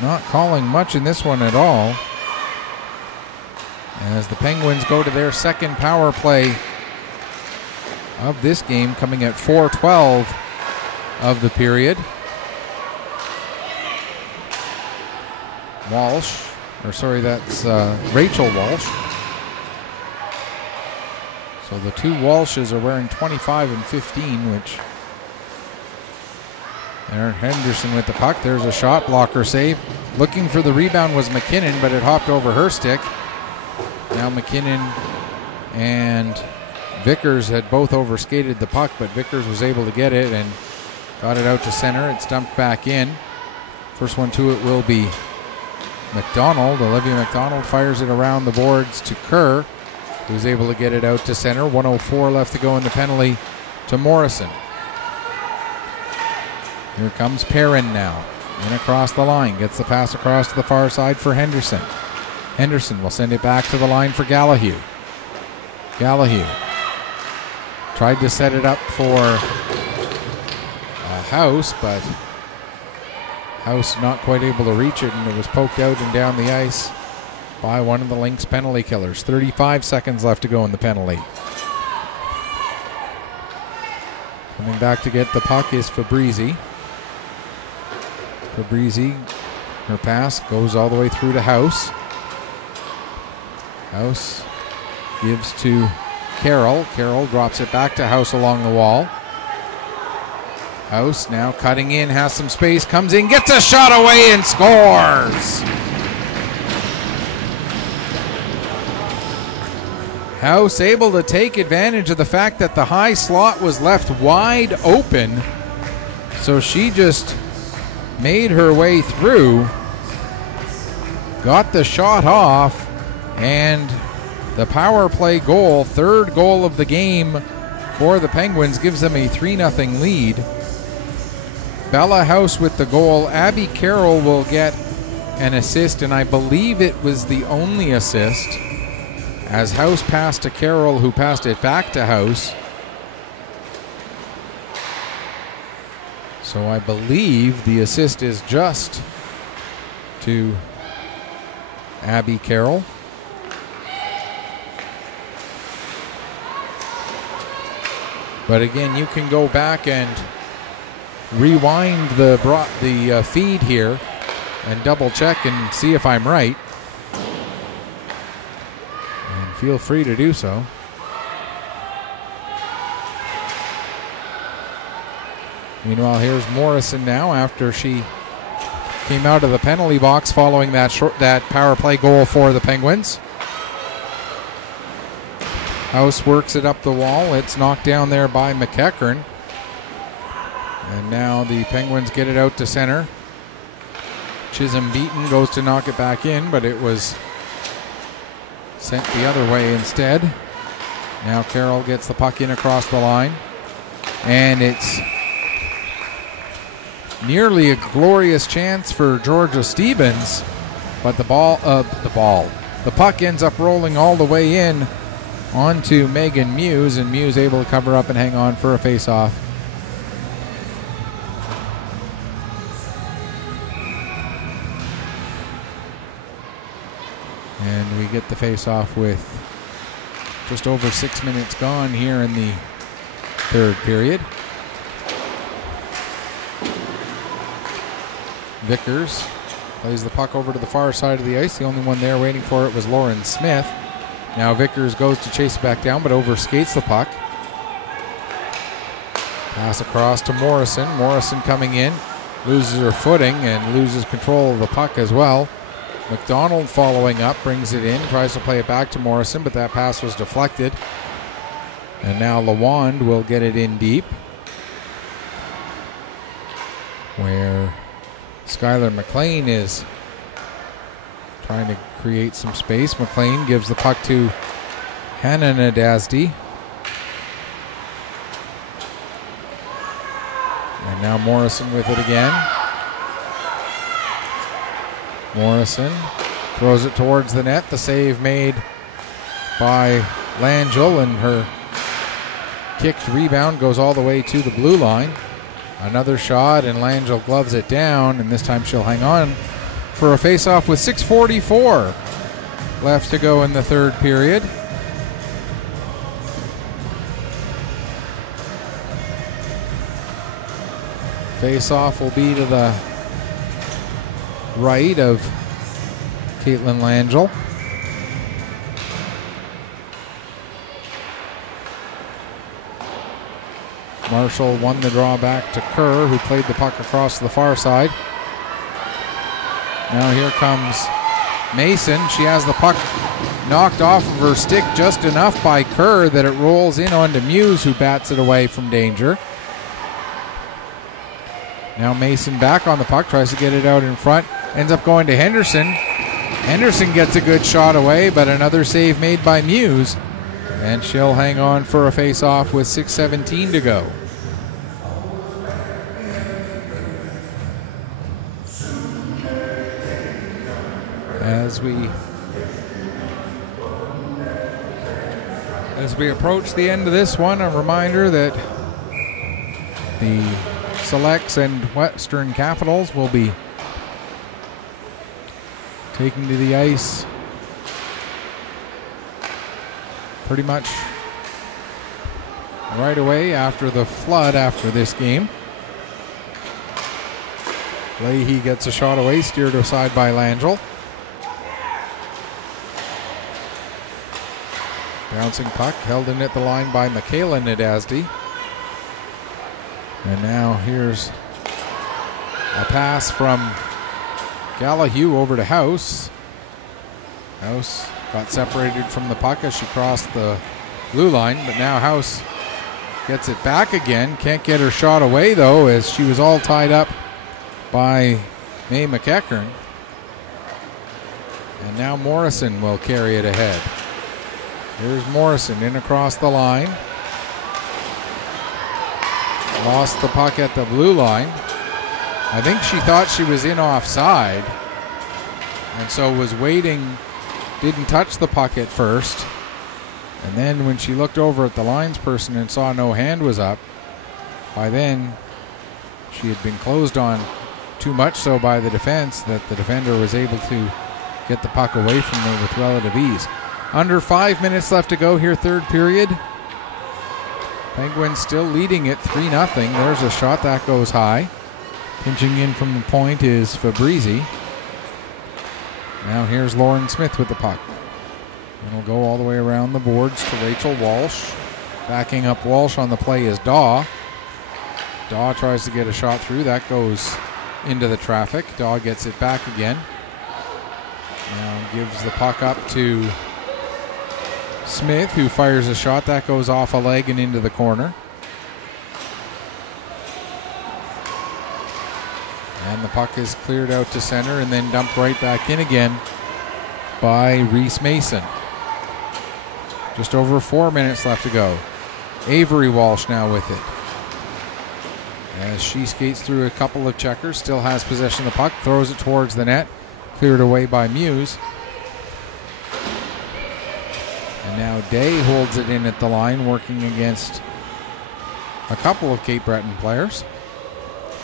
not calling much in this one at all, as the Penguins go to their second power play of this game, coming at 4:12 of the period. That's Rachel Walsh. So the two Walshes are wearing 25 and 15, which there, Henderson with the puck. There's a shot blocker save. Looking for the rebound was McKinnon, but it hopped over her stick. Now McKinnon and Vickers had both overskated the puck, but Vickers was able to get it and got it out to center. It's dumped back in. First one to it will be McDonald. Olivia McDonald fires it around the boards to Kerr, who's able to get it out to center. 1:04 left to go in the penalty to Morrison. Here comes Perrin now. In across the line. Gets the pass across to the far side for Henderson. Henderson will send it back to the line for Gallahue. Gallahue tried to set it up for House, but House not quite able to reach it, and it was poked out and down the ice by one of the Lynx penalty killers. 35 seconds left to go in the penalty. Coming back to get the puck is Fabrizi. Fabrizi, her pass goes all the way through to House. House gives to Carroll. Carroll drops it back to House along the wall. House now cutting in, has some space, comes in, gets a shot away and scores! House able to take advantage of the fact that the high slot was left wide open, so she just made her way through, got the shot off, and the power play goal, third goal of the game for the Penguins, gives them a 3-0 lead. Bella House with the goal. Abby Carroll will get an assist, and I believe it was the only assist, as House passed to Carroll, who passed it back to House. So I believe the assist is just to Abby Carroll. But again, you can go back and rewind the feed here and double check and see if I'm right. And feel free to do so. Meanwhile, here's Morrison now after she came out of the penalty box following that power play goal for the Penguins. House works it up the wall. It's knocked down there by McEachern. And now the Penguins get it out to center. Chisholm Beaton goes to knock it back in, but it was sent the other way instead. Now Carroll gets the puck in across the line. And it's nearly a glorious chance for Georgia Stevens, but the puck ends up rolling all the way in onto Megan Muse, and Muse able to cover up and hang on for a face-off. And we get the face-off with just over 6 minutes gone here in the third period. Vickers plays the puck over to the far side of the ice. The only one there waiting for it was Lauren Smith. Now Vickers goes to chase it back down, but overskates the puck. Pass across to Morrison. Morrison coming in, loses her footing and loses control of the puck as well. McDonald following up, brings it in, tries to play it back to Morrison, but that pass was deflected. And now Lawand will get it in deep, where Skylar McLean is trying to create some space. McLean gives the puck to Hannah Nadazdi. And now Morrison with it again. Morrison throws it towards the net. The save made by Langell, and her kicked rebound goes all the way to the blue line. Another shot, and Langell gloves it down, and this time she'll hang on for a face-off with 6:44 left to go in the third period. Face-off will be to the right of Caitlin Langell. Marshall won the draw back to Kerr, who played the puck across the far side. Now here comes Mason. She has the puck knocked off of her stick just enough by Kerr that it rolls in onto Muse, who bats it away from danger. Now Mason back on the puck, tries to get it out in front, ends up going to Henderson. Henderson gets a good shot away, but another save made by Muse, and she'll hang on for a face-off with 6:17 to go. As we approach the end of this one, a reminder that the Selects and Western Capitals will be taking to the ice pretty much right away after the flood after this game. Leahy gets a shot away, steered aside by Langell. Bouncing puck held in at the line by Michaela Nadasdy. And now here's a pass from Gallahue over to House. House got separated from the puck as she crossed the blue line, but now House gets it back again. Can't get her shot away though, as she was all tied up by May McEachern. And now Morrison will carry it ahead. Here's Morrison in across the line. Lost the puck at the blue line. I think she thought she was in offside, and so was waiting, didn't touch the puck at first. And then when she looked over at the linesperson and saw no hand was up, by then she had been closed on too much so by the defense that the defender was able to get the puck away from her with relative ease. Under 5 minutes left to go here, third period. Penguins still leading it 3-0. There's a shot that goes high. Pinching in from the point is Fabrizi. Now here's Lauren Smith with the puck. And we'll go all the way around the boards to Rachel Walsh. Backing up Walsh on the play is Daw. Daw tries to get a shot through. That goes into the traffic. Daw gets it back again. Now gives the puck up to Smith, who fires a shot that goes off a leg and into the corner. And the puck is cleared out to center and then dumped right back in again by Reese Mason. Just over 4 minutes left to go. Avery Walsh now with it. As she skates through a couple of checkers, still has possession of the puck, throws it towards the net, cleared away by Muse. And now Day holds it in at the line, working against a couple of Cape Breton players.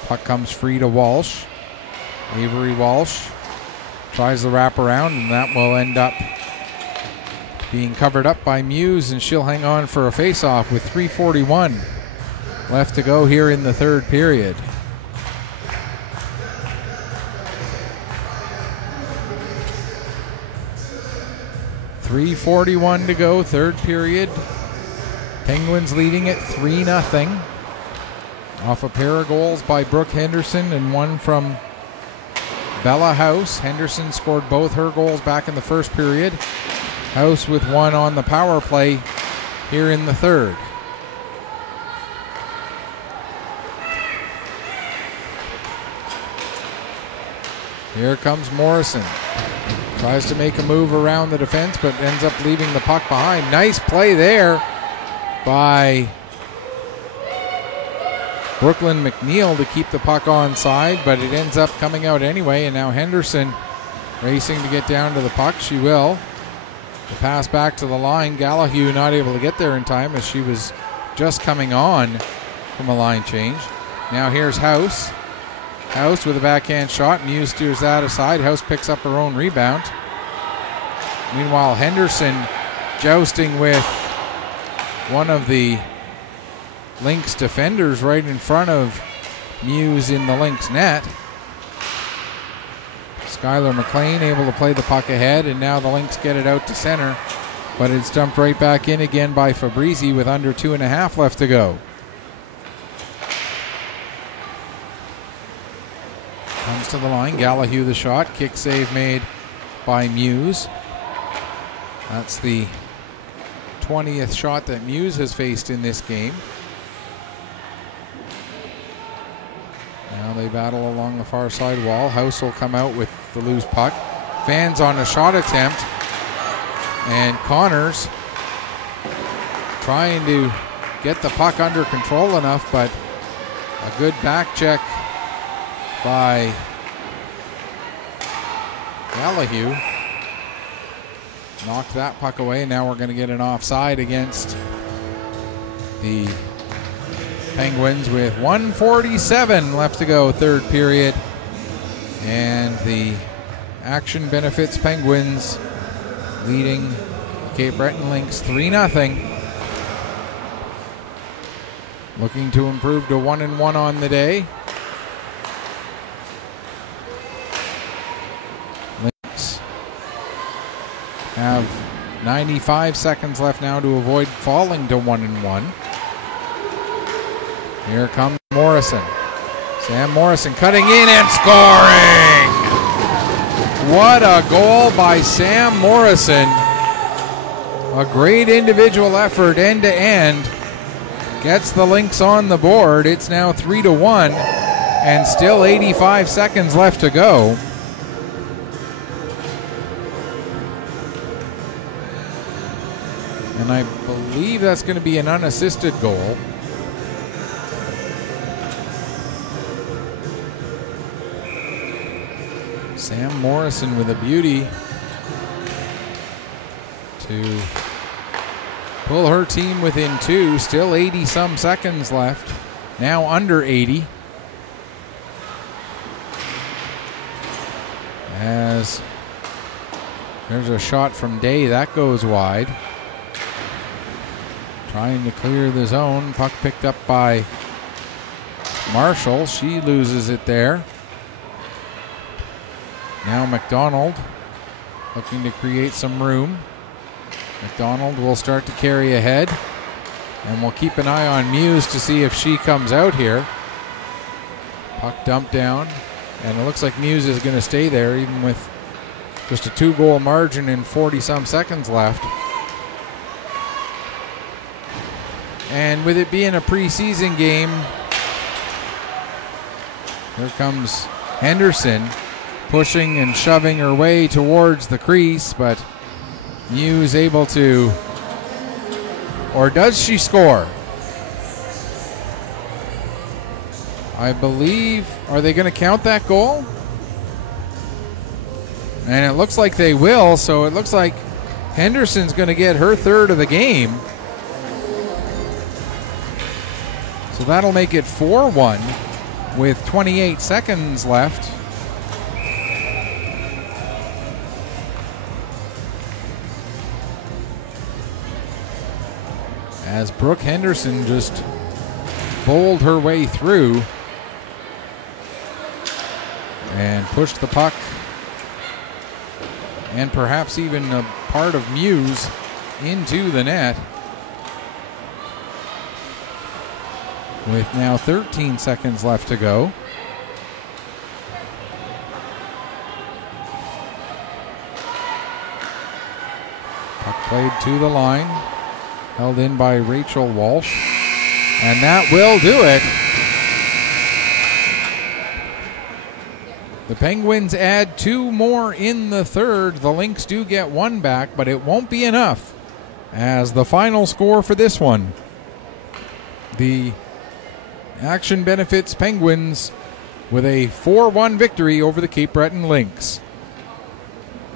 Puck comes free to Walsh. Avery Walsh tries the wrap around, and that will end up being covered up by Muse, and she'll hang on for a face-off with 3:41 left to go here in the third period. .341 to go, third period. Penguins leading it 3-0. Off a pair of goals by Brooke Henderson and one from Bella House. Henderson scored both her goals back in the first period. House with one on the power play here in the third. Here comes Morrison. Tries to make a move around the defense, but ends up leaving the puck behind. Nice play there by Brooklyn McNeil to keep the puck onside, but it ends up coming out anyway, and now Henderson racing to get down to the puck. She will. The pass back to the line. Gallahue not able to get there in time as she was just coming on from a line change. Now here's House. House with a backhand shot. Muse steers that aside. House picks up her own rebound. Meanwhile, Henderson jousting with one of the Lynx defenders right in front of Muse in the Lynx net. Skylar McLean able to play the puck ahead, and now the Lynx get it out to center, but it's dumped right back in again by Fabrizi with under 2.5 left to go. Comes to the line, Gallahue the shot, kick save made by Muse. That's the 20th shot that Muse has faced in this game. Now they battle along the far side wall. House will come out with the loose puck. Fans on a shot attempt. And Connors trying to get the puck under control enough, but a good back check by Gallahue knocked that puck away. Now we're going to get an offside against the Penguins with 1:47 left to go, third period. And the action benefits Penguins leading Cape Breton Lynx 3-0. Looking to improve to 1-1 on the day. Lynx have 95 seconds left now to avoid falling to 1-1. Here comes Morrison. Sam Morrison cutting in and scoring! What a goal by Sam Morrison. A great individual effort end to end. Gets the Lynx on the board. It's now 3-1 and still 85 seconds left to go. And I believe that's going to be an unassisted goal. Sam Morrison with a beauty to pull her team within 2. Still 80-some seconds left. Now under 80. As there's a shot from Day. That goes wide. Trying to clear the zone. Puck picked up by Marshall. She loses it there. Now McDonald looking to create some room. McDonald will start to carry ahead. And we'll keep an eye on Muse to see if she comes out here. Puck dumped down. And it looks like Muse is going to stay there even with just a 2-goal margin and 40-some seconds left. And with it being a preseason game, here comes Henderson pushing and shoving her way towards the crease, but Muse able to, or does she score? I believe, are they going to count that goal? And it looks like they will, so it looks like Henderson's going to get her third of the game. So that'll make it 4-1 with 28 seconds left. As Brooke Henderson just bowled her way through and pushed the puck and perhaps even a part of Muse into the net. With now 13 seconds left to go. Puck played to the line. Held in by Rachel Walsh. And that will do it. The Penguins add 2 more in the third. The Lynx do get 1 back, but it won't be enough. As the final score for this one, the action benefits Penguins with a 4-1 victory over the Cape Breton Lynx.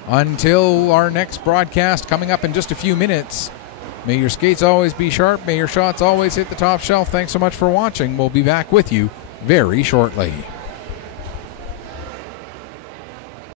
Until our next broadcast coming up in just a few minutes, may your skates always be sharp. May your shots always hit the top shelf. Thanks so much for watching. We'll be back with you very shortly.